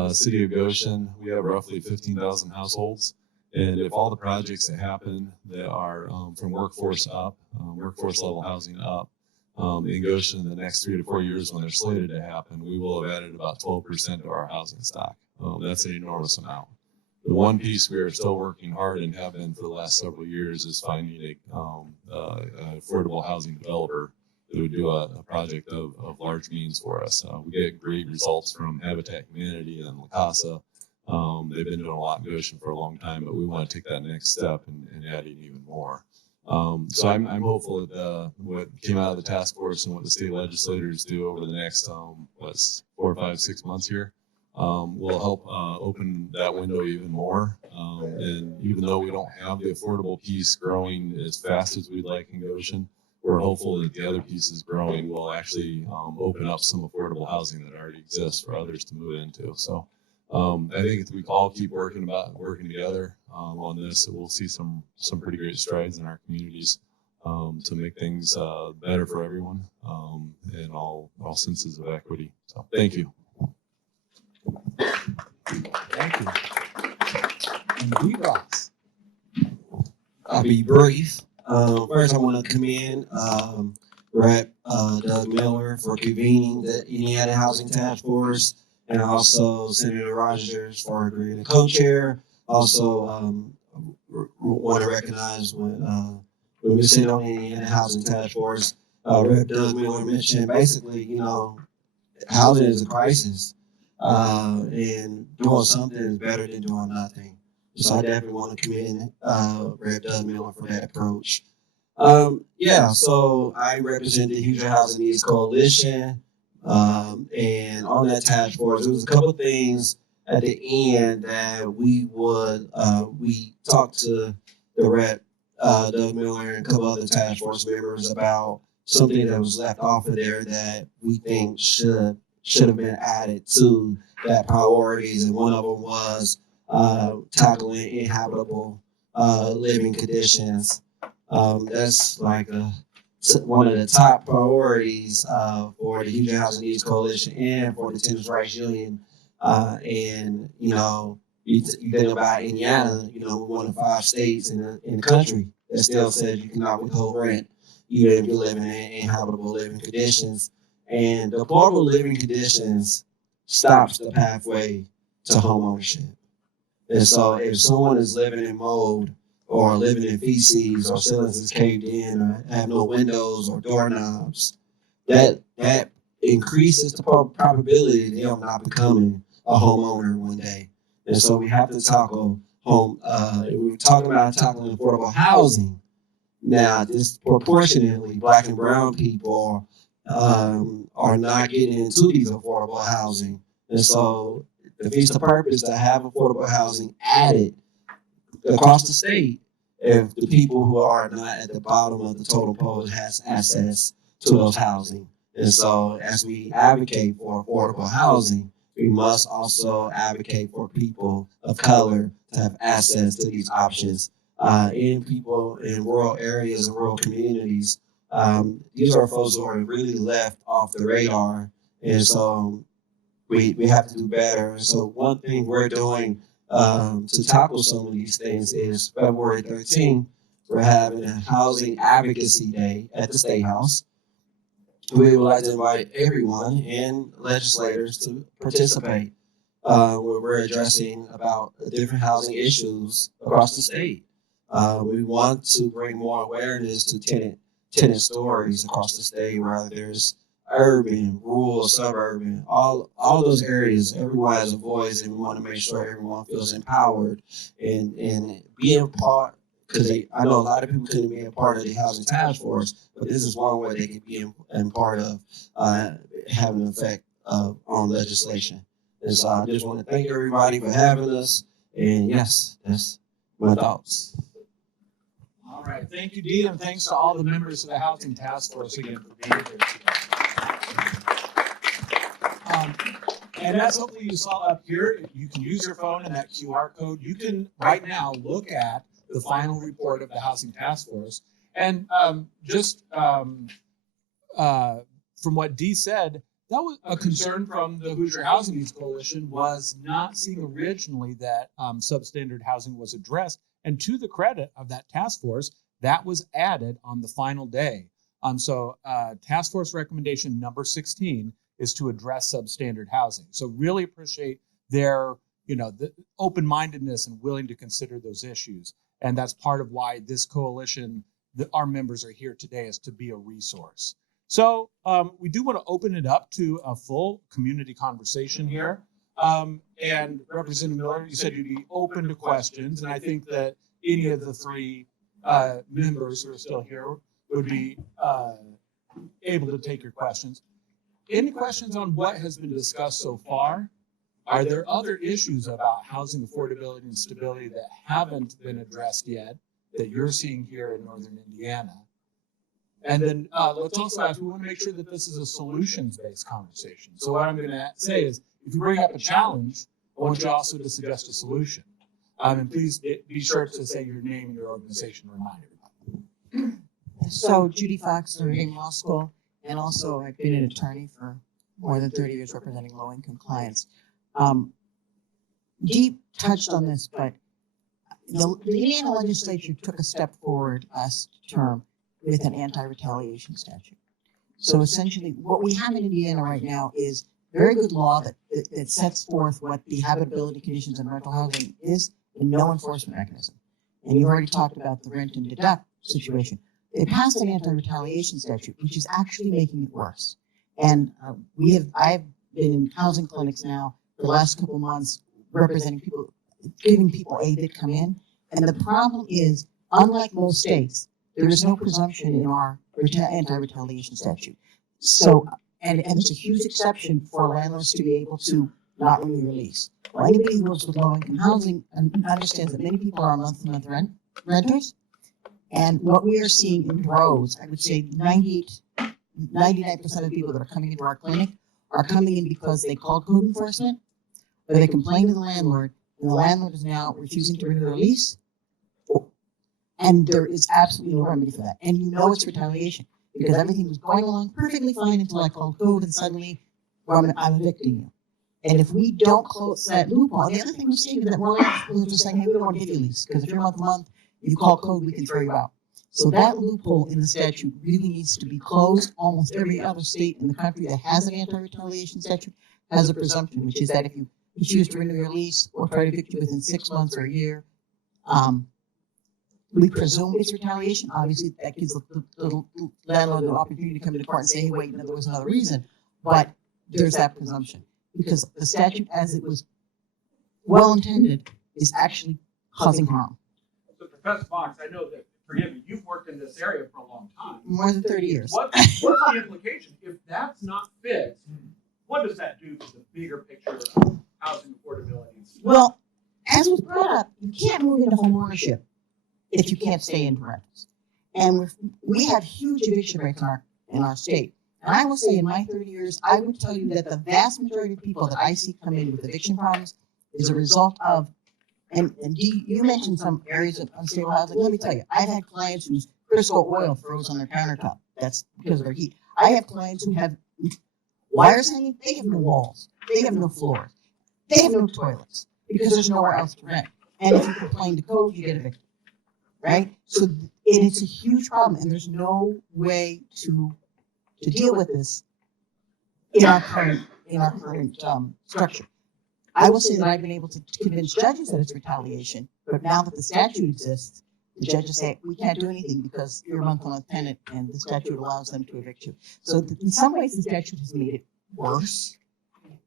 City of Goshen, we have roughly 15,000 households. And if all the projects that happen that are from workforce level housing up, in Goshen in the next 3 to 4 years when they're slated to happen, we will have added about 12% of our housing stock. That's an enormous amount. The one piece we are still working hard and have been for the last several years is finding an affordable housing developer that would do a project of large means for us. We get great results from Habitat Humanity and La Casa. They've been doing a lot in Goshen for a long time, but we want to take that next step and adding even more. So I'm hopeful that what came out of the task force and what the state legislators do over the next 4, 5, 6 months here will help open that window even more. And even though we don't have the affordable piece growing as fast as we'd like in Goshen, we're hopeful that the other piece is growing will actually open up some affordable housing that already exists for others to move into. So I think if we all keep working together on this, we'll see some pretty great strides in our communities to make things better for everyone in all senses of equity. So thank you. Thank you. And D-Ross. I'll be brief. First, I want to commend Rep. Doug Miller for convening the Indiana Housing Task Force, and also Senator Rogers for agreeing to co-chair. Also, want to recognize when we sit on the Indiana Housing Task Force, Rep. Doug Miller mentioned basically, housing is a crisis, and doing something is better than doing nothing. So I definitely want to commend Rep. Doug Miller for that approach. So I represent the Future Housing Needs Coalition, and on that task force, there was a couple of things at the end that we talked to the Rep. Doug Miller and a couple other task force members about something that was left off of there that we think should have been added to that priorities, and one of them was tackling inhabitable living conditions. That's like one of the top priorities for the Future Housing Needs Coalition and for the Tenants' Rights Union. And you think about Indiana, we're one of 5 states in the country that still says you cannot withhold rent, even if you're living in inhabitable living conditions. And deplorable living conditions stops the pathway to homeownership. And so if someone is living in mold or living in feces or ceilings is caved in or have no windows or doorknobs, that increases the probability that they're not becoming a homeowner one day. And so we have to tackle we're talking about tackling affordable housing. Now, disproportionately, Black and brown people are not getting into these affordable housing. And so it defeats the purpose to have affordable housing added across the state if the people who are not at the bottom of the totem pole has access to those housing. And so as we advocate for affordable housing, we must also advocate for people of color to have access to these options. In people in rural areas and rural communities, these are folks who are really left off the radar. And so we have to do better. And so one thing we're doing to tackle some of these things is February 13th, we're having a housing advocacy day at the State House. We would like to invite everyone and legislators to participate where we're addressing about different housing issues across the state. We want to bring more awareness to tenant stories across the state, whether there's urban, rural, suburban, all those areas. Everyone has a voice, and we want to make sure everyone feels empowered and being part. Because I know a lot of people couldn't be a part of the housing task force, but this is one way they can be in part of having an effect on legislation. And so I just want to thank everybody for having us. And yes, that's my thoughts. All right, thank you, Dee, and thanks to all the members of the Housing Task Force again for being here today. And as hopefully you saw up here, you can use your phone and that QR code. You can right now look at the final report of the Housing Task Force. And from what Dee said, that was a concern from the Hoosier Housing Needs Coalition, was not seeing originally that substandard housing was addressed. And to the credit of that task force, that was added on the final day. Task force recommendation number 16 is to address substandard housing. So really appreciate their, the open-mindedness and willing to consider those issues. And that's part of why this coalition, our members are here today, is to be a resource. So we do want to open it up to a full community conversation here. And Representative Miller, you said you'd be open to questions. And I think that any of the three members who are still here would be able to take your questions. Any questions on what has been discussed so far? Are there other issues about housing affordability and stability that haven't been addressed yet that you're seeing here in Northern Indiana? And then let's also ask, we want to make sure that this is a solutions-based conversation. So what I'm going to say is, if you bring up a challenge, I want you also to suggest a solution. And please be sure to say your name and your organization to remind everybody. So Judy Fox, Notre Dame Law School, and also I've been an attorney for more than 30 years representing low-income clients. Deep touched on this, but the Indiana legislature took a step forward last term with an anti-retaliation statute. So essentially, what we have in Indiana right now is very good law that sets forth what the habitability conditions in rental housing is, and no enforcement mechanism. And you've already talked about the rent and deduct situation. They passed an anti-retaliation statute, which is actually making it worse. And I've been in housing clinics now for the last couple of months, representing people, giving people aid that come in. And the problem is, unlike most states, there is no presumption in our anti-retaliation statute. So, and there's a huge exception for landlords to be able to not renew your lease. Well, anybody who works with low-income housing understands that many people are month-to-month renters. And what we are seeing in droves, I would say 99% of the people that are coming into our clinic are coming in because they called code enforcement, or they complained to the landlord, and the landlord is now refusing to renew their lease. And there is absolutely no remedy for that. And you know it's retaliation, because everything was going along perfectly fine until I called code, and suddenly, well, I'm evicting you. And if we don't close that loophole, the other thing we're seeing is that more landlords are just saying, hey, we don't want to give you a lease, because if you're month to month, you call code, we can throw you out. So that loophole in the statute really needs to be closed. Almost every other state in the country that has an anti-retaliation statute has a presumption, which is that if you choose to renew your lease or try to evict you within 6 months or a year, we presume it's retaliation. Obviously, that gives the landlord the opportunity to come into court and say, hey, wait, no, there was another reason. But there's that presumption, because the statute, as it was well intended, is actually causing harm. So Professor Fox, I know that, forgive me, you've worked in this area for a long time. More than 30 years. What's the implication? If that's not fixed, what does that do to the bigger picture of housing affordability? Well, as was brought up, you can't move into home ownership if you can't stay in rentals. And we have huge eviction rates in our state. And I will say, in my 30 years, I would tell you that the vast majority of people that I see come in with eviction problems is a result of, and you mentioned some areas of unstable housing. Let me tell you, I've had clients whose Crisco oil froze on their countertop. That's because of their heat. I have clients who have wires hanging. They have no walls. They have no floors. They have no toilets because there's nowhere else to rent. And if you complain to code, you get evicted. Right? So it's a huge problem, and there's no way to deal with this in our current structure. I will say that I've been able to convince judges that it's retaliation, but now that the statute exists, the judges say we can't do anything because you're a month-to-month tenant, and the statute allows them to evict you. So in some ways, the statute has made it worse,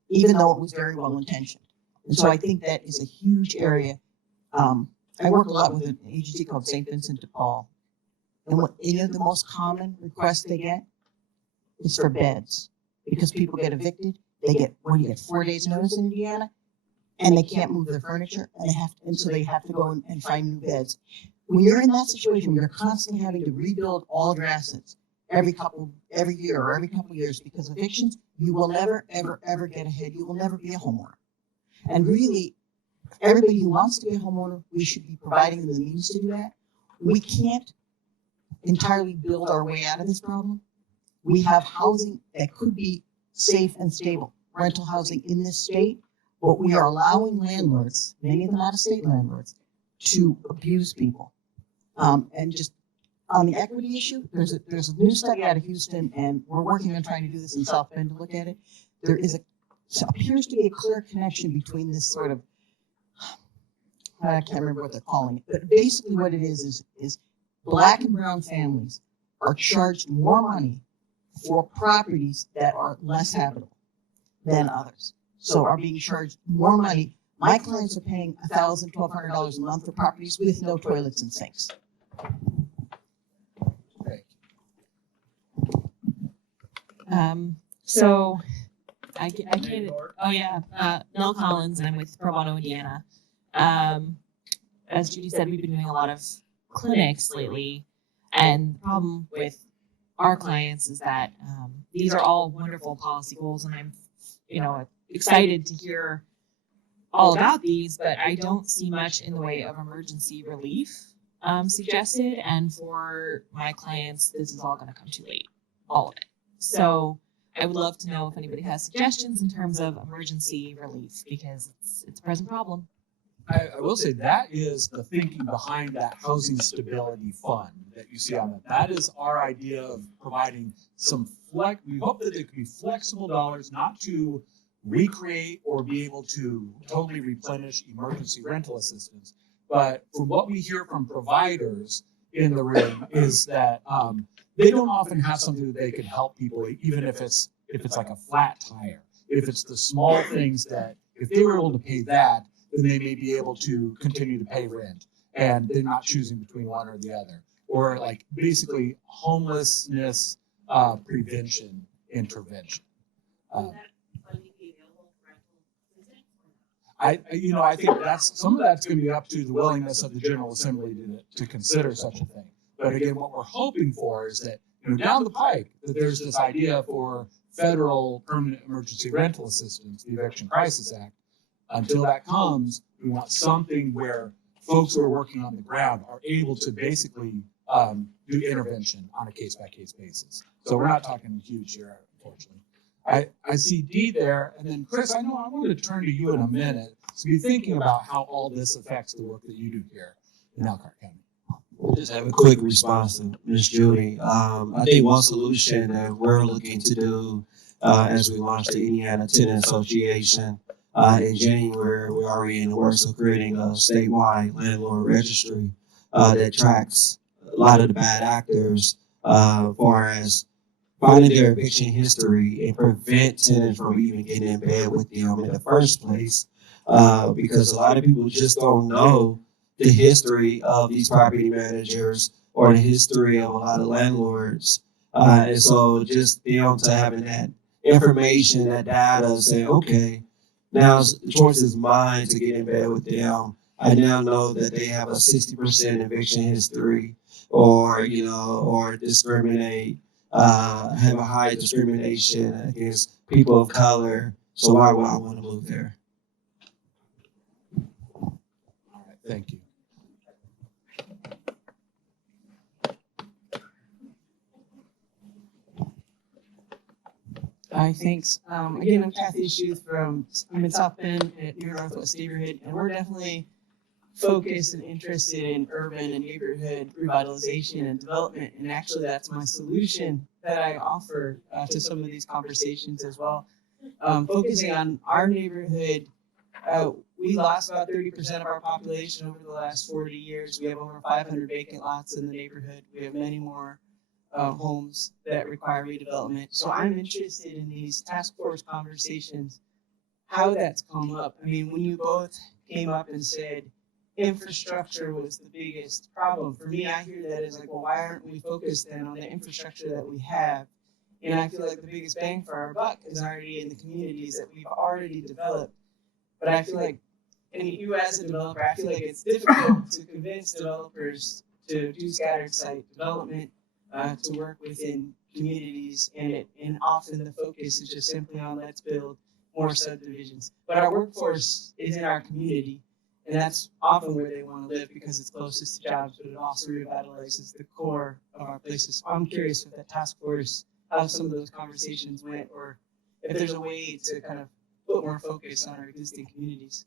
even though it was very well intentioned. And so I think that is a huge area. I work a lot with an agency called St. Vincent de Paul. And the most common request they get is for beds, because people get evicted. They get 4 days notice in Indiana, and they can't move their furniture, and so they have to go and find new beds. When you're in that situation, you're constantly having to rebuild all of your assets every year or every couple of years because of evictions. You will never, ever, ever get ahead. You will never be a homeowner. And really, everybody who wants to be a homeowner, we should be providing them the means to do that. We can't entirely build our way out of this problem. We have housing that could be safe and stable, rental housing in this state, but we are allowing landlords, many of them out-of-state landlords, to abuse people and just on the equity issue, there's a new study out of Houston, and we're working on trying to do this in South Bend to look at it. There appears to be a clear connection between this sort of, I can't remember what they're calling it, but basically what it is Black and brown families are charged more money for properties that are less habitable than others. So are being charged more money. My clients are paying $1,000, $1,200 a month for properties with no toilets and sinks. So I can't. Oh yeah, Nell Collins, and I'm with Pro Bono Indiana. As Judy said, we've been doing a lot of clinics lately, and the problem with our clients is that these are all wonderful policy goals, and I'm, excited to hear all about these, but I don't see much in the way of emergency relief suggested, and for my clients, this is all going to come too late, all of it. So I would love to know if anybody has suggestions in terms of emergency relief, because it's a present problem. I will say that is the thinking behind that housing stability fund that you see on that. That is our idea of providing some we hope that it could be flexible dollars, not to recreate or be able to totally replenish emergency rental assistance. But from what we hear from providers in the room is that they don't often have something that they can help people, even if it's like a flat tire. If it's the small things that if they were able to pay that, then they may be able to continue to pay rent, and they're not choosing between one or the other. Or like basically homelessness prevention intervention. I think that's some of that's going to be up to the willingness of the General Assembly to consider such a thing. But again, what we're hoping for is that down the pike that there's this idea for federal permanent emergency rental assistance, the Eviction Crisis Act. Until that comes, we want something where folks who are working on the ground are able to basically do intervention on a case-by-case basis. So we're not talking huge here, unfortunately. I see Dee there, and then Chris, I wanted to turn to you in a minute. So be thinking about how all this affects the work that you do here in Elkhart County. Just have a quick response to Ms. Judy. I think one solution that we're looking to do as we launch the Indiana Tenant Association in January, we're already in the works of creating a statewide landlord registry that tracks a lot of the bad actors as far as finding their eviction history and prevent tenants from even getting in bed with them in the first place. Because a lot of people just don't know the history of these property managers or the history of a lot of landlords. And so just be able to having that information, that data, saying, okay, now the choice is mine to get in bed with them. I now know that they have a 60% eviction history or discriminate, have a high discrimination against people of color. So why would I want to move there? All right, thank you. Hi, thanks. Again, I'm Kathy Schuth I'm in South Bend at near Northwest Neighborhood, and we're definitely focused and interested in urban and neighborhood revitalization and development. And actually, that's my solution that I offer to some of these conversations as well. Focusing on our neighborhood, we lost about 30% of our population over the last 40 years. We have over 500 vacant lots in the neighborhood. We have many more homes that require redevelopment. So I'm interested in these task force conversations, how that's come up. I mean, when you both came up and said infrastructure was the biggest problem, for me, I hear that as like, well, why aren't we focused then on the infrastructure that we have? And I feel like the biggest bang for our buck is already in the communities that we've already developed. But I feel like, and you as a developer, I feel like it's difficult to convince developers to do scattered site development, to work within communities, and often the focus is just simply on let's build more subdivisions. But our workforce is in our community, and that's often where they want to live because it's closest to jobs, but it also revitalizes the core of our places. I'm curious with that task force how some of those conversations went, or if there's a way to kind of put more focus on our existing communities.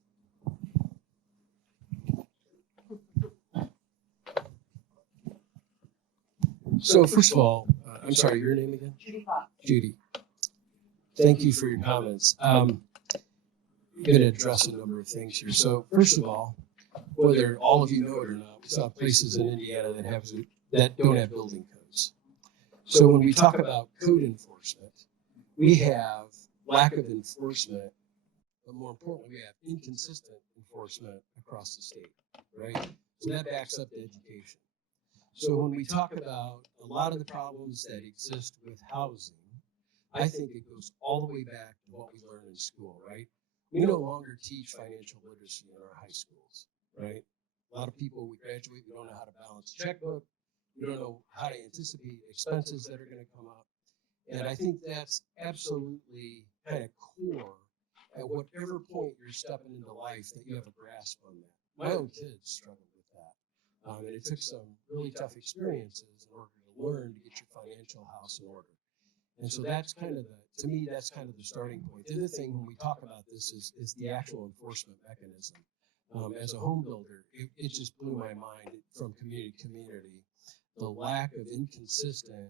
So first of all, I'm sorry, your name again? Judy Fox. Judy. Thank you for your comments. I'm going to address a number of things here. So first of all, whether all of you know it or not, we saw places in Indiana that don't have building codes. So when we talk about code enforcement, we have lack of enforcement, but more importantly, we have inconsistent enforcement across the state, right? So that backs up to education. So when we talk about a lot of the problems that exist with housing, I think it goes all the way back to what we learned in school, right? We no longer teach financial literacy in our high schools, right? A lot of people, we graduate, we don't know how to balance a checkbook. We don't know how to anticipate expenses that are going to come up. And I think that's absolutely kind of core at whatever point you're stepping into life that you have a grasp on that. My own kids struggled with that. And it took some really tough experiences in order to learn to get your financial house in order. And so that's kind of to me, that's kind of the starting point. The other thing when we talk about this is the actual enforcement mechanism. As a home builder, it just blew my mind from community to community, the lack of inconsistent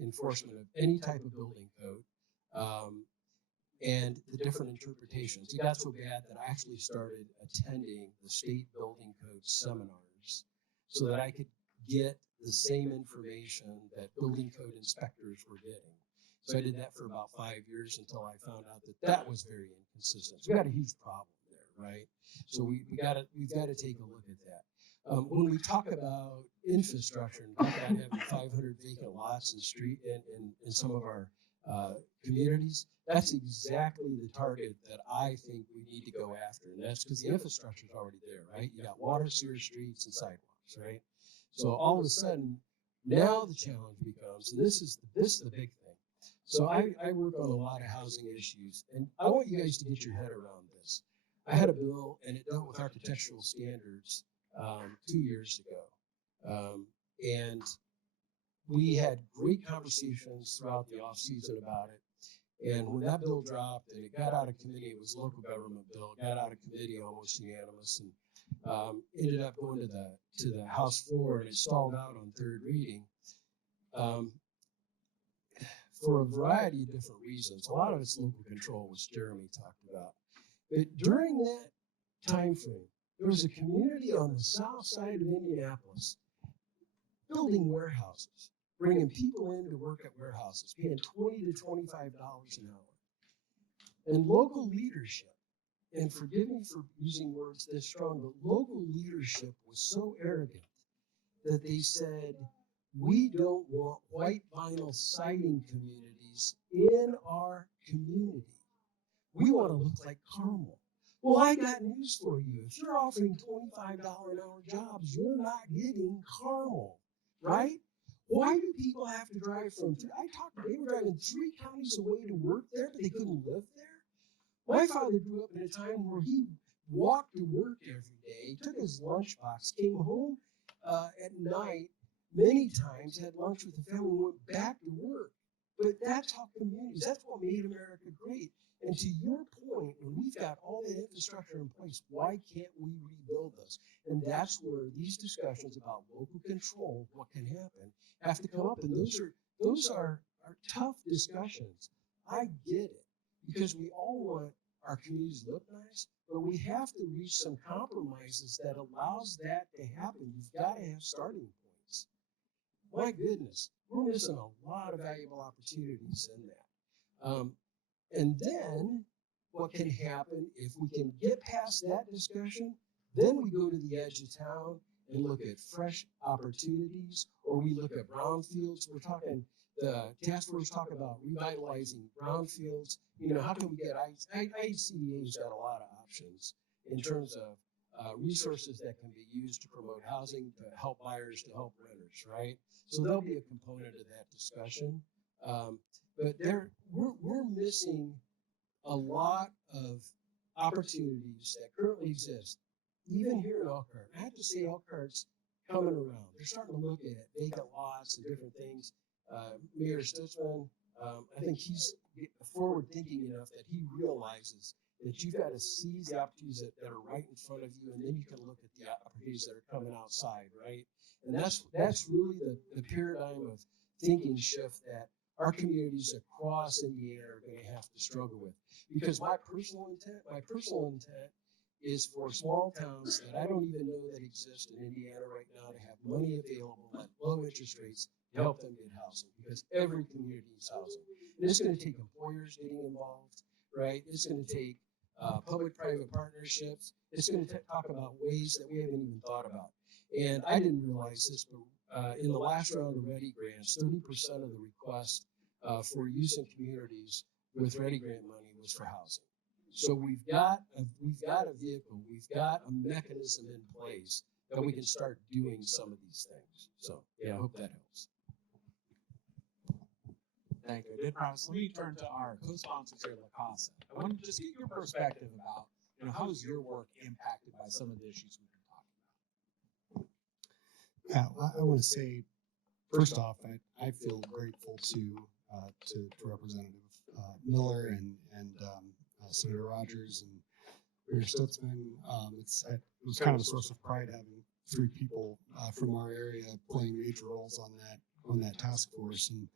enforcement of any type of building code, and the different interpretations. It got so bad that I actually started attending the state building code seminars so that I could get the same information that building code inspectors were getting. So I did that for about 5 years until I found out that was very inconsistent. So we got a huge problem there, right? So we've got to take a look at that. When we talk about infrastructure and about having 500 vacant lots in some of our communities, that's exactly the target that I think we need to go after. And that's because the infrastructure is already there, right? You got water, sewer, streets, and sidewalks, right? So all of a sudden, now the challenge becomes, and this is the big thing. So I work on a lot of housing issues, and I want you guys to get your head around this. I had a bill, and it dealt with architectural standards 2 years ago. And we had great conversations throughout the off season about it. And when that bill dropped and it got out of committee, it was a local government bill, got out of committee almost unanimous, and ended up going to the House floor, and it stalled out on third reading for a variety of different reasons. A lot of it's local control, which Jeremy talked about. But during that time frame, there was a community on the south side of Indianapolis building warehouses, bringing people in to work at warehouses, paying $20 to $25 an hour. And local leadership, and forgive me for using words this strong, but local leadership was so arrogant that they said, we don't want white vinyl siding communities in our community. We want to look like Carmel. Well, I got news for you. If you're offering $25 an hour jobs, you're not getting Carmel, right? Why do people have to drive from, they were driving 3 counties away to work there, but they couldn't live there? My father grew up in a time where he walked to work every day, took his lunchbox, came home at night, many times had lunch with the family, and went back to work. But that's how communities, that's what made America great. And to your point, when we've got all that infrastructure in place, why can't we rebuild those? And that's where these discussions about local control, what can happen, have to come up. And those are tough discussions. I get it, because we all want our communities to look nice, but we have to reach some compromises that allows that to happen. You've got to have starting points. My goodness, we're missing a lot of valuable opportunities in that. And then what can happen if we can get past that discussion, then we go to the edge of town and look at fresh opportunities, or we look at brownfields. We're talking, the task force talk about revitalizing brownfields. You know, how can we get, ICDA's got a lot of options in terms of resources that can be used to promote housing, to help buyers, to help renters, right? So there'll be a component of that discussion. But we're missing a lot of opportunities that currently exist, even here in Elkhart. I have to say Elkhart's coming around. They're starting to look at vacant lots and different things. Mayor Stutzman, I think he's forward thinking enough that he realizes that you've got to seize the opportunities that are right in front of you, and then you can look at the opportunities that are coming outside, right? And that's really the paradigm of thinking shift that our communities across Indiana are going to have to struggle with. Because my personal intent is for small towns that I don't even know that exist in Indiana right now to have money available at low interest rates to help them get housing, because every community needs housing. And it's going to take employers getting involved, right? It's going to take public-private partnerships. It's going to talk about ways that we haven't even thought about. And I didn't realize this, but in the last round of READY grants, 30% of the request for use in communities with READY grant money was for housing. So we've got a vehicle, we've got a mechanism in place that we can start doing some of these things. So yeah, I hope that helps. Thank you. I did promise. Let me turn to our co-sponsors here at La Casa. I want to just get your perspective about, how is your work impacted by some of the issues we've been talking about? Yeah, I want to say, first off, I feel grateful to Representative Miller and Senator Rogers and Mayor Stutzman. It was kind of a source of pride having three people from our area playing major roles on that task force. And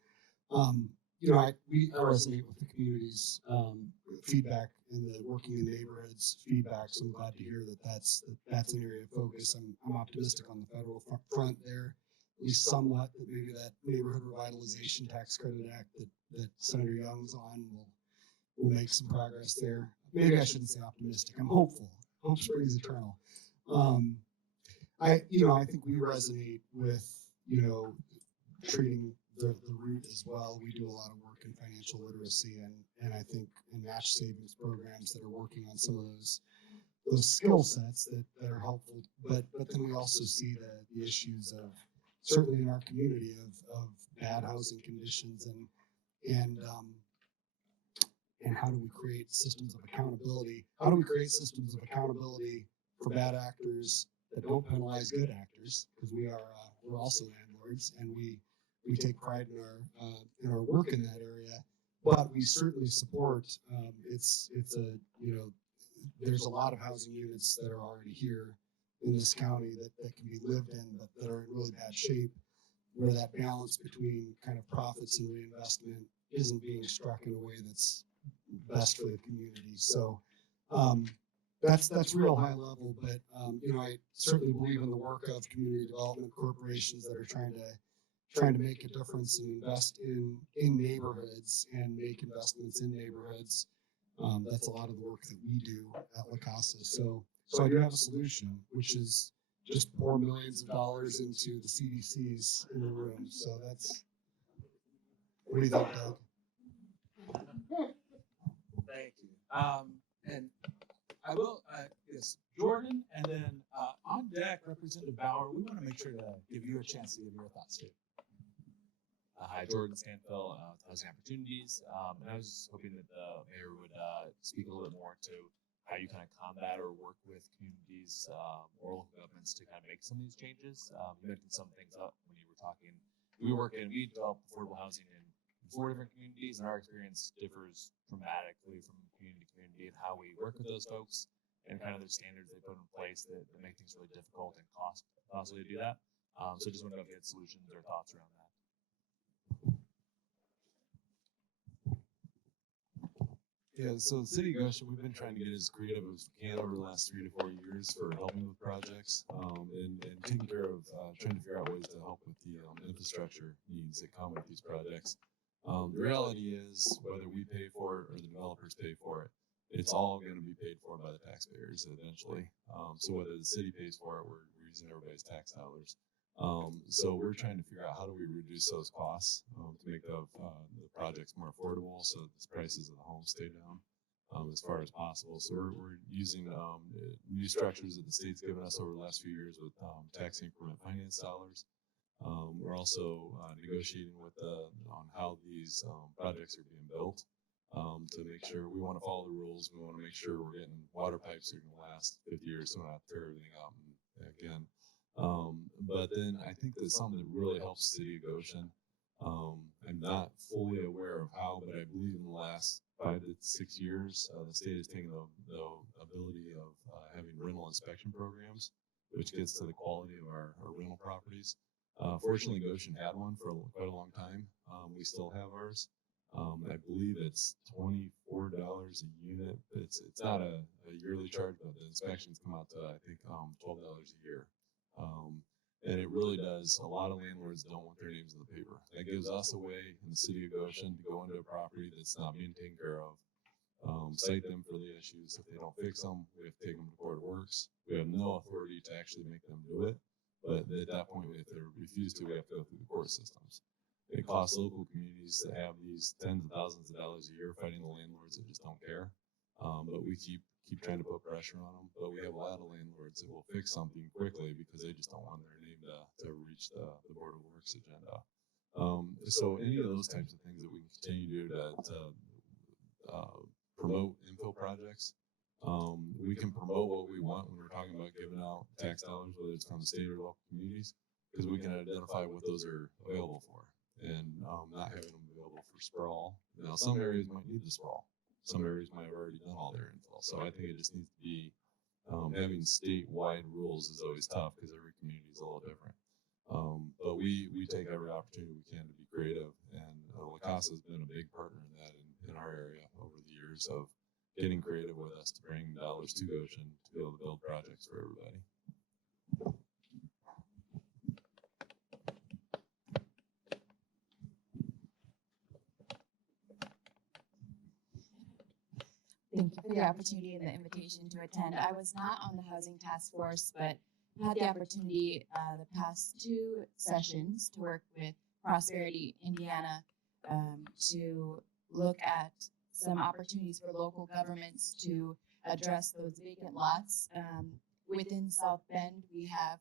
I resonate with the community's feedback and the working in neighborhoods feedback. So I'm glad to hear that's an area of focus. I'm optimistic on the federal front there, at least somewhat, that maybe that neighborhood revitalization tax credit act that Senator Young's on will make some progress there. Maybe I shouldn't say optimistic. I'm hopeful. Hope springs eternal. I think we resonate with treating the root as well. We do a lot of work in financial literacy and I think in match savings programs that are working on some of those skill sets that are helpful. But then we also see the issues of, certainly in our community, of bad housing conditions and how do we create systems of accountability? How do we create systems of accountability for bad actors that don't penalize good actors? Because we're also landlords, and we take pride in our work in that area. But we certainly support. There's a lot of housing units that are already here in this county that can be lived in, but that are in really bad shape, where that balance between kind of profits and reinvestment isn't being struck in a way that's best for the community. So that's real high level, but I certainly believe in the work of community development corporations that are trying to make a difference and invest in neighborhoods and make investments in neighborhoods. That's a lot of the work that we do at La Casa. So I do have a solution, which is just pour millions of dollars into the CDCs in the room. So what do you think, Doug? Thank you. And I will, yes, Jordan, and then on deck, Representative Bauer. We want to make sure to give you a chance to give your thoughts too. Hi, Jordan Stanfill, Housing Opportunities. And I was just hoping that the mayor would speak a little bit more to how you kind of combat or work with communities or local governments to kind of make some of these changes. You mentioned some things up when you were talking. We develop affordable housing in 4 different communities, and our experience differs dramatically from community to community and how we work with those folks and kind of the standards they put in place that make things really difficult and costly to do that. So just want to know if you had solutions or thoughts around that. Yeah, so the City of Goshen, we've been trying to get as creative as we can over the last 3 to 4 years for helping with projects and taking care of trying to figure out ways to help with the infrastructure needs that come with these projects. The reality is, whether we pay for it or the developers pay for it, it's all going to be paid for by the taxpayers eventually. So whether the city pays for it, we're using everybody's tax dollars. So we're trying to figure out how do we reduce those costs to make the projects more affordable so that the prices of the homes stay down as far as possible. So we're using new structures that the state's given us over the last few years with tax increment finance dollars. We're also negotiating with on how these projects are being built to make sure we want to follow the rules. We want to make sure we're getting water pipes that are going to last 50 years so we don't have to tear everything out again. But then I think that something that really helps the City of Goshen, I'm not fully aware of how, but I believe in the last 5 to 6 years, the state has taken the ability of having rental inspection programs, which gets to the quality of our rental properties. Fortunately, Goshen had one for quite a long time. We still have ours. I believe it's $24 a unit. It's not a yearly charge, but the inspections come out to, I think, $12 a year. And it really does. A lot of landlords don't want their names in the paper. That gives us a way in the city of Goshen to go into a property that's not being taken care of, cite them for the issues. If they don't fix them, we have to take them to Board of Works. We have no authority to actually make them do it. But at that point, if they refuse to, we have to go through the court systems. It costs local communities to have these tens of thousands of dollars a year fighting the landlords that just don't care. But we keep trying to put pressure on them. But we have a lot of landlords that will fix something quickly because they just don't want their name to reach the Board of Works agenda. So any of those types of things that we can continue to promote infill projects. We can promote what we want when we're talking about giving out tax dollars, whether it's from the state or local communities, because we can identify what those are available for, and not having them available for sprawl. Now, some areas might need the sprawl. Some areas might have already done all their infill. So I think it just needs to be, having statewide rules is always tough because every community is a little different. But we take every opportunity we can to be creative, and La Casa has been a big partner in that in our area over the years of getting creative with us to bring dollars to Goshen to be able to build projects for everybody. Thank you for the opportunity and the invitation to attend. I was not on the housing task force, but had the opportunity the past 2 sessions to work with Prosperity Indiana to look at some opportunities for local governments to address those vacant lots. Within South Bend, we have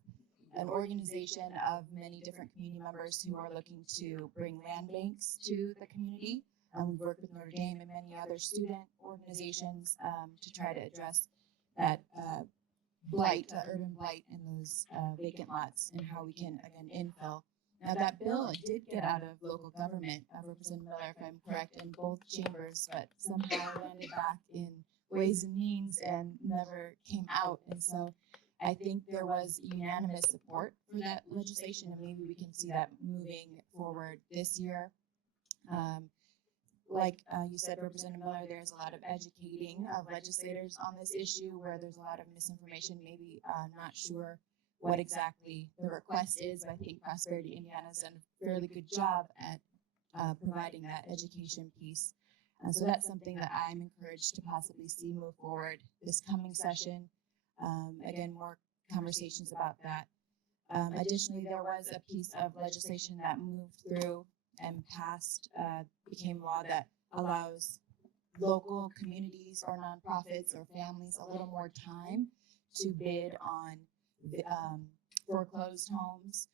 an organization of many different community members who are looking to bring land banks to the community. We've worked with Notre Dame and many other student organizations to try to address that blight, urban blight in those vacant lots, and how we can, again, infill. Now, that bill did get out of local government, Representative Miller, if I'm correct, in both chambers, but somehow landed back in Ways and Means and never came out. And so I think there was unanimous support for that legislation, and maybe we can see that moving forward this year. Like you said, Representative Miller, there's a lot of educating of legislators on this issue where there's a lot of misinformation, maybe not sure what exactly the request is. But I think Prosperity Indiana's done a fairly good job at providing that education piece. So that's something that I'm encouraged to possibly see move forward this coming session. Again, more conversations about that. Additionally, there was a piece of legislation that moved through and passed, became law, that allows local communities or nonprofits or families a little more time to bid on foreclosed homes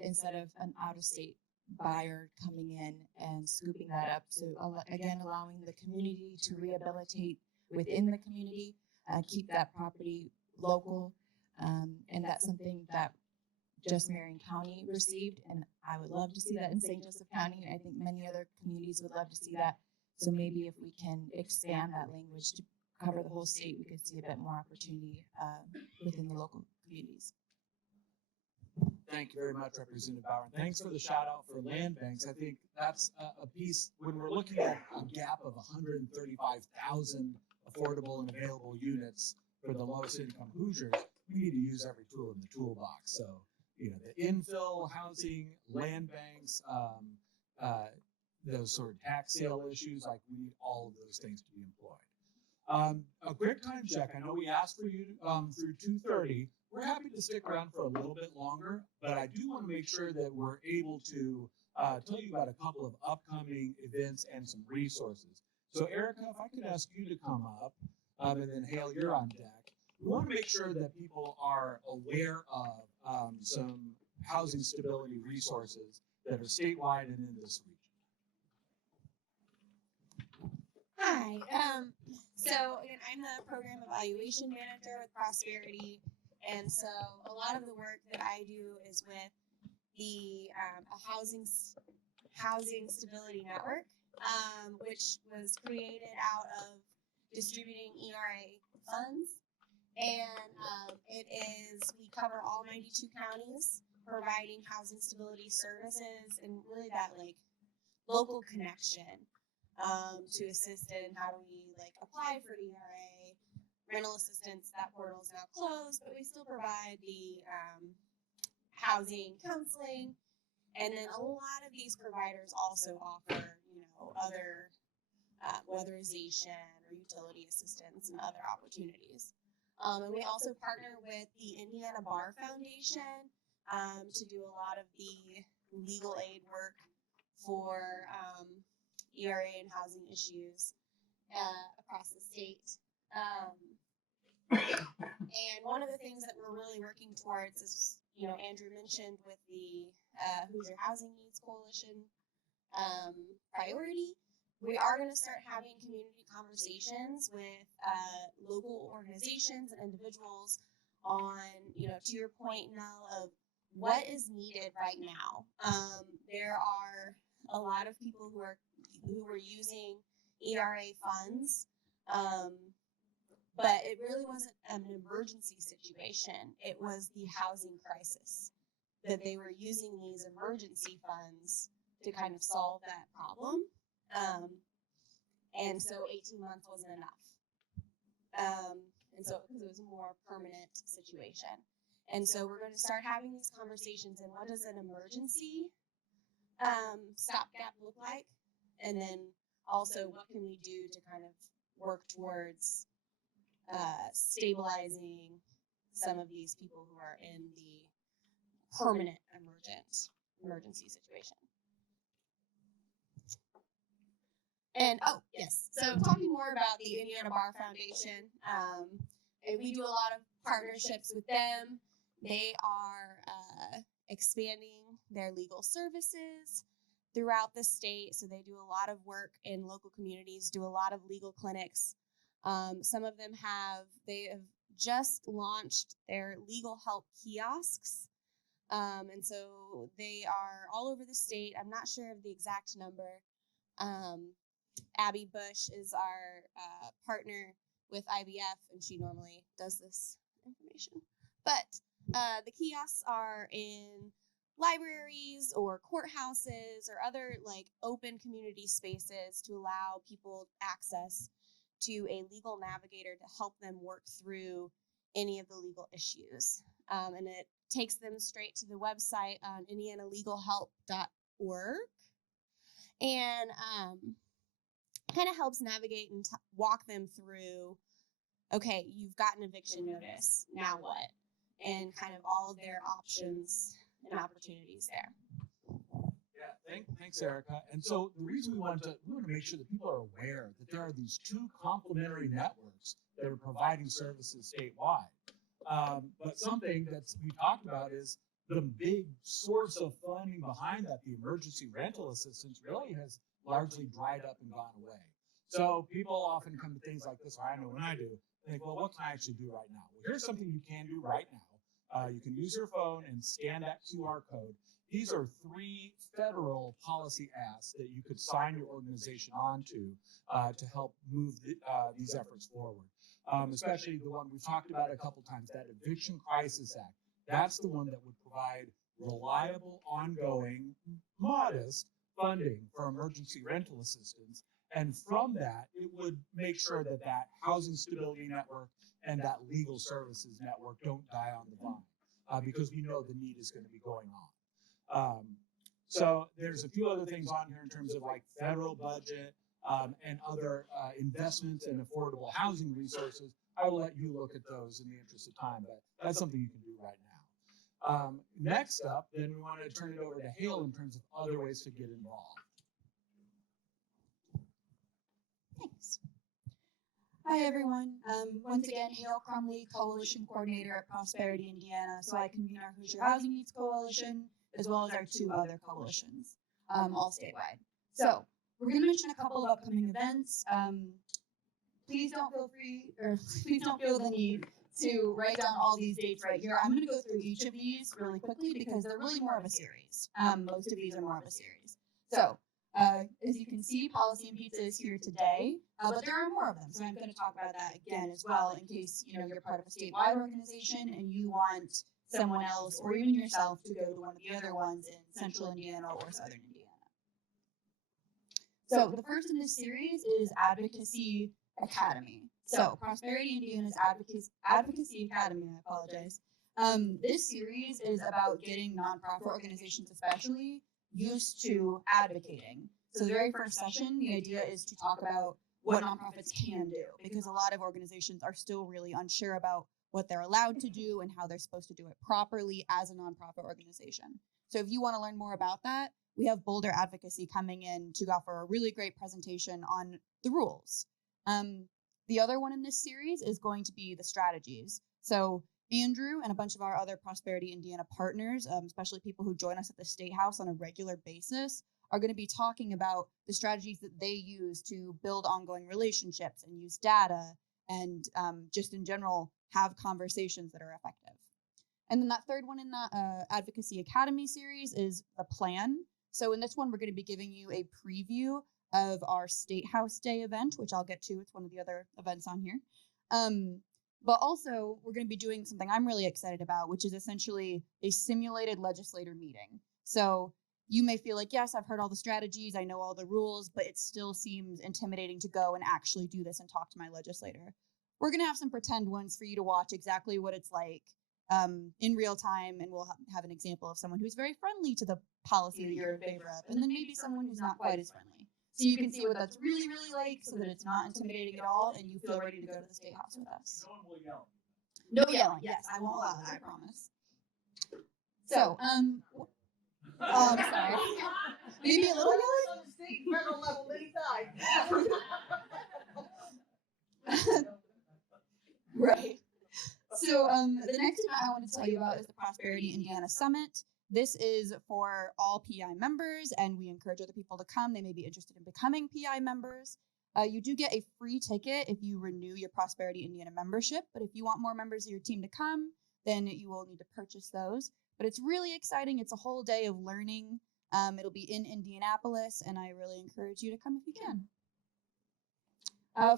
instead of an out-of-state buyer coming in and scooping that up. So again, allowing the community to rehabilitate within the community, keep that property local, and that's something that just Marion County received, and I would love to see that in St. Joseph County. I think many other communities would love to see that. So maybe if we can expand that language to cover the whole state, we could see a bit more opportunity within the local communities. Thank you very much, Representative Bauer. Thanks for the shout out for land banks. I think that's a piece when we're looking at a gap of 135,000 affordable and available units for the lowest income Hoosiers. We need to use every tool in the toolbox. So, you know, the infill housing, land banks, those sort of tax sale issues, like we need all of those things to be employed. A quick time check. I know we asked for you through 2:30. We're happy to stick around for a little bit longer, but I do want to make sure that we're able to tell you about a couple of upcoming events and some resources. So Erica, if I could ask you to come up, and then Hale, you're on deck. We want to make sure that people are aware of some housing stability resources that are statewide and in this region. Hi. So again, I'm the program evaluation manager with Prosperity, and so a lot of the work that I do is with the housing stability network, which was created out of distributing ERA funds. And we cover all 92 counties, providing housing stability services and really that like local connection to assist in how do we like apply for ERA, rental assistance. That portal is now closed, but we still provide the housing counseling. And then a lot of these providers also offer, other weatherization or utility assistance and other opportunities. And we also partner with the Indiana Bar Foundation to do a lot of the legal aid work for ERA and housing issues across the state. And one of the things that we're really working towards is, Andrew mentioned with the Hoosier Housing Needs Coalition priority, we are going to start having community conversations with local organizations and individuals on, to your point, Nell, of what is needed right now. There are a lot of people who are using ERA funds, but it really wasn't an emergency situation. It was the housing crisis that they were using these emergency funds to kind of solve that problem. And so 18 months wasn't enough. And so because it was a more permanent situation. And so we're going to start having these conversations and what does an emergency stopgap look like? And then also what can we do to kind of work towards stabilizing some of these people who are in the permanent emergency situation. And yes, so talking more about the Indiana Bar Foundation, and we do a lot of partnerships with them. They are expanding their legal services throughout the state, so they do a lot of work in local communities, do a lot of legal clinics. Some of them they have just launched their legal help kiosks. And so they are all over the state. I'm not sure of the exact number. Abby Bush is our partner with IBF, and she normally does this information. But the kiosks are in libraries or courthouses or other like open community spaces to allow people access to a legal navigator to help them work through any of the legal issues. And it takes them straight to the website on indianalegalhelp.org and kind of helps navigate and walk them through, okay, you've got an eviction notice, now what? And kind of all of their options and opportunities there. Yeah, thanks, Erica. And so the reason we want to make sure that people are aware that there are these two complementary networks that are providing services statewide. But something that's we talked about is the big source of funding behind that, the emergency rental assistance, really has largely dried up and gone away. So people often come to things like this, or I know when I do, think, well, what can I actually do right now? Well, here's something you can do right now. You can use your phone and scan that QR code. These are 3 federal policy asks that you could sign your organization onto to help move these efforts forward. Especially the one we've talked about a couple times, that Eviction Crisis Act. That's the one that would provide reliable, ongoing, modest funding for emergency rental assistance. And from that, it would make sure that that housing stability network and that legal services network don't die on the vine, because we know the need is going to be going on. So there's a few other things on here in terms of like federal budget and other investments in affordable housing resources. I will let you look at those in the interest of time, but that's something you can do right now. Next up, then we want to turn it over to Hale in terms of other ways to get involved. Thanks. Hi, everyone. Once again, Hale Crumley, Coalition Coordinator at Prosperity, Indiana. So I convene our Hoosier Housing Needs Coalition, as well as our 2 other coalitions, all statewide. So we're going to mention a couple of upcoming events. Please don't feel the need to write down all these dates right here. I'm going to go through each of these really quickly because they're really more of a series. Most of these are more of a series. So As you can see, Policy and Pizza is here today, but there are more of them. So I'm going to talk about that again as well, in case you're part of a statewide organization and you want someone else or even yourself to go to one of the other ones in Central Indiana or Southern Indiana. So the first in this series is Advocacy Academy. So Prosperity Indiana's Advocacy Academy, I apologize. This series is about getting nonprofit organizations especially used to advocating. So the very first session, the idea is to talk about what nonprofits can do, because a lot of organizations are still really unsure about what they're allowed to do and how they're supposed to do it properly as a nonprofit organization. So if you want to learn more about that, we have Boulder Advocacy coming in to offer a really great presentation on the rules. The other one in this series is going to be the strategies. So Andrew and a bunch of our other Prosperity Indiana partners, especially people who join us at the State House on a regular basis, are going to be talking about the strategies that they use to build ongoing relationships and use data and just in general have conversations that are effective. And then that third one in that Advocacy Academy series is the plan. So in this one, we're going to be giving you a preview of our State House Day event, which I'll get to. It's one of the other events on here. But also, we're going to be doing something I'm really excited about, which is essentially a simulated legislator meeting. So you may feel like, yes, I've heard all the strategies, I know all the rules, but it still seems intimidating to go and actually do this and talk to my legislator. We're going to have some pretend ones for you to watch exactly what it's like in real time, and we'll have an example of someone who's very friendly to the policy that you're in favor of, and then maybe someone who's not quite as friendly. So you can see what that's really, really like, so that it's not intimidating at all, and you feel ready to go to the State House with us. No one will yell. No yelling. Yes, I won't allow that, I promise. So, sorry. Maybe a little yelling? State and federal level many times. Right. So the next event I want to tell you about is the Prosperity Indiana Summit. This is for all PI members, and we encourage other people to come. They may be interested in becoming PI members. You do get a free ticket if you renew your Prosperity Indiana membership, but if you want more members of your team to come, then you will need to purchase those. But it's really exciting. It's a whole day of learning. It'll be in Indianapolis, and I really encourage you to come if you can.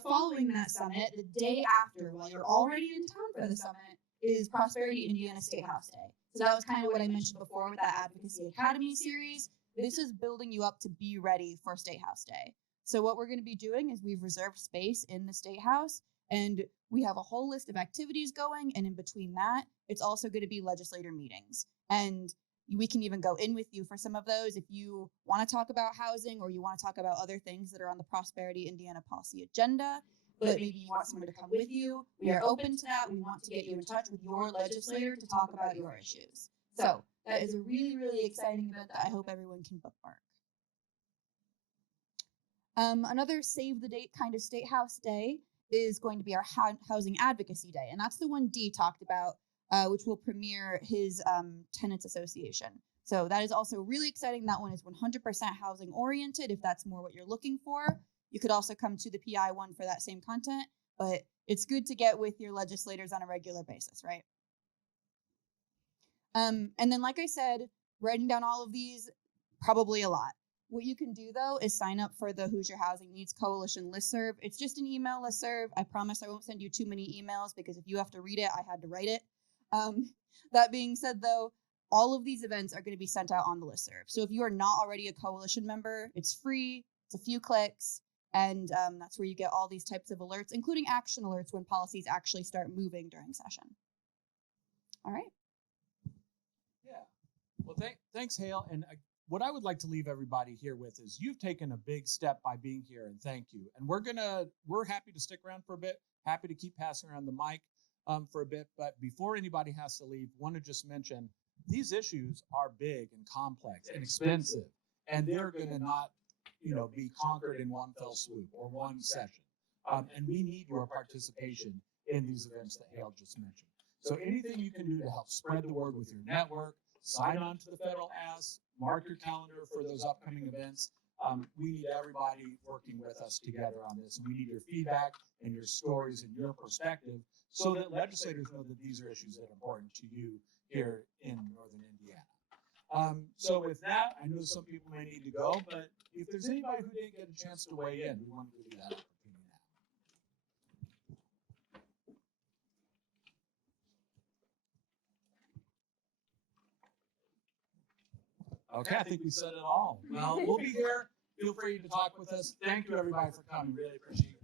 Following that summit, the day after, while you're already in town for the summit, is Prosperity Indiana State House Day. So that was kind of what I mentioned before with that Advocacy Academy series. This is building you up to be ready for State House Day. So what we're going to be doing is we've reserved space in the State House, and we have a whole list of activities going, and in between that, it's also going to be legislator meetings. And we can even go in with you for some of those if you want to talk about housing or you want to talk about other things that are on the Prosperity Indiana policy agenda, but maybe you want someone to come with you. We are open to that. We want to get you in touch with your legislator to talk about your issues. So that is a really, really exciting event that I hope everyone can bookmark. Another save the date kind of State House Day is going to be our Housing Advocacy Day, and that's the one Dee talked about, which will premiere his Tenants Association. So that is also really exciting. That one is 100% housing oriented, if that's more what you're looking for. You could also come to the PI one for that same content, but it's good to get with your legislators on a regular basis, right? And then, like I said, writing down all of these, probably a lot. What you can do, though, is sign up for the Hoosier Housing Needs Coalition listserv. It's just an email listserv. I promise I won't send you too many emails, because if you have to read it, I had to write it. That being said, though, all of these events are going to be sent out on the listserv. So if you are not already a coalition member, it's free. It's a few clicks. And that's where you get all these types of alerts, including action alerts when policies actually start moving during session. All right. Yeah. Well, thanks, Hale. And what I would like to leave everybody here with is you've taken a big step by being here, and thank you. And we're happy to stick around for a bit, happy to keep passing around the mic for a bit. But before anybody has to leave, want to just mention these issues are big and complex and expensive, and they're going to not be conquered in one fell swoop or one session. And we need your participation in these events that Hale just mentioned. So anything you can do to help spread the word with your network, sign on to the federal ask, mark your calendar for those upcoming events. We need everybody working with us together on this. And we need your feedback and your stories and your perspective so that legislators know that these are issues that are important to you here in Northern Indiana. So with that, I know some people may need to go, but if there's anybody who didn't get a chance to weigh in, we want to give you that opportunity now. Okay, I think we said it all. Well, we'll be here. Feel free to talk with us. Thank you, everybody, for coming. Really appreciate you.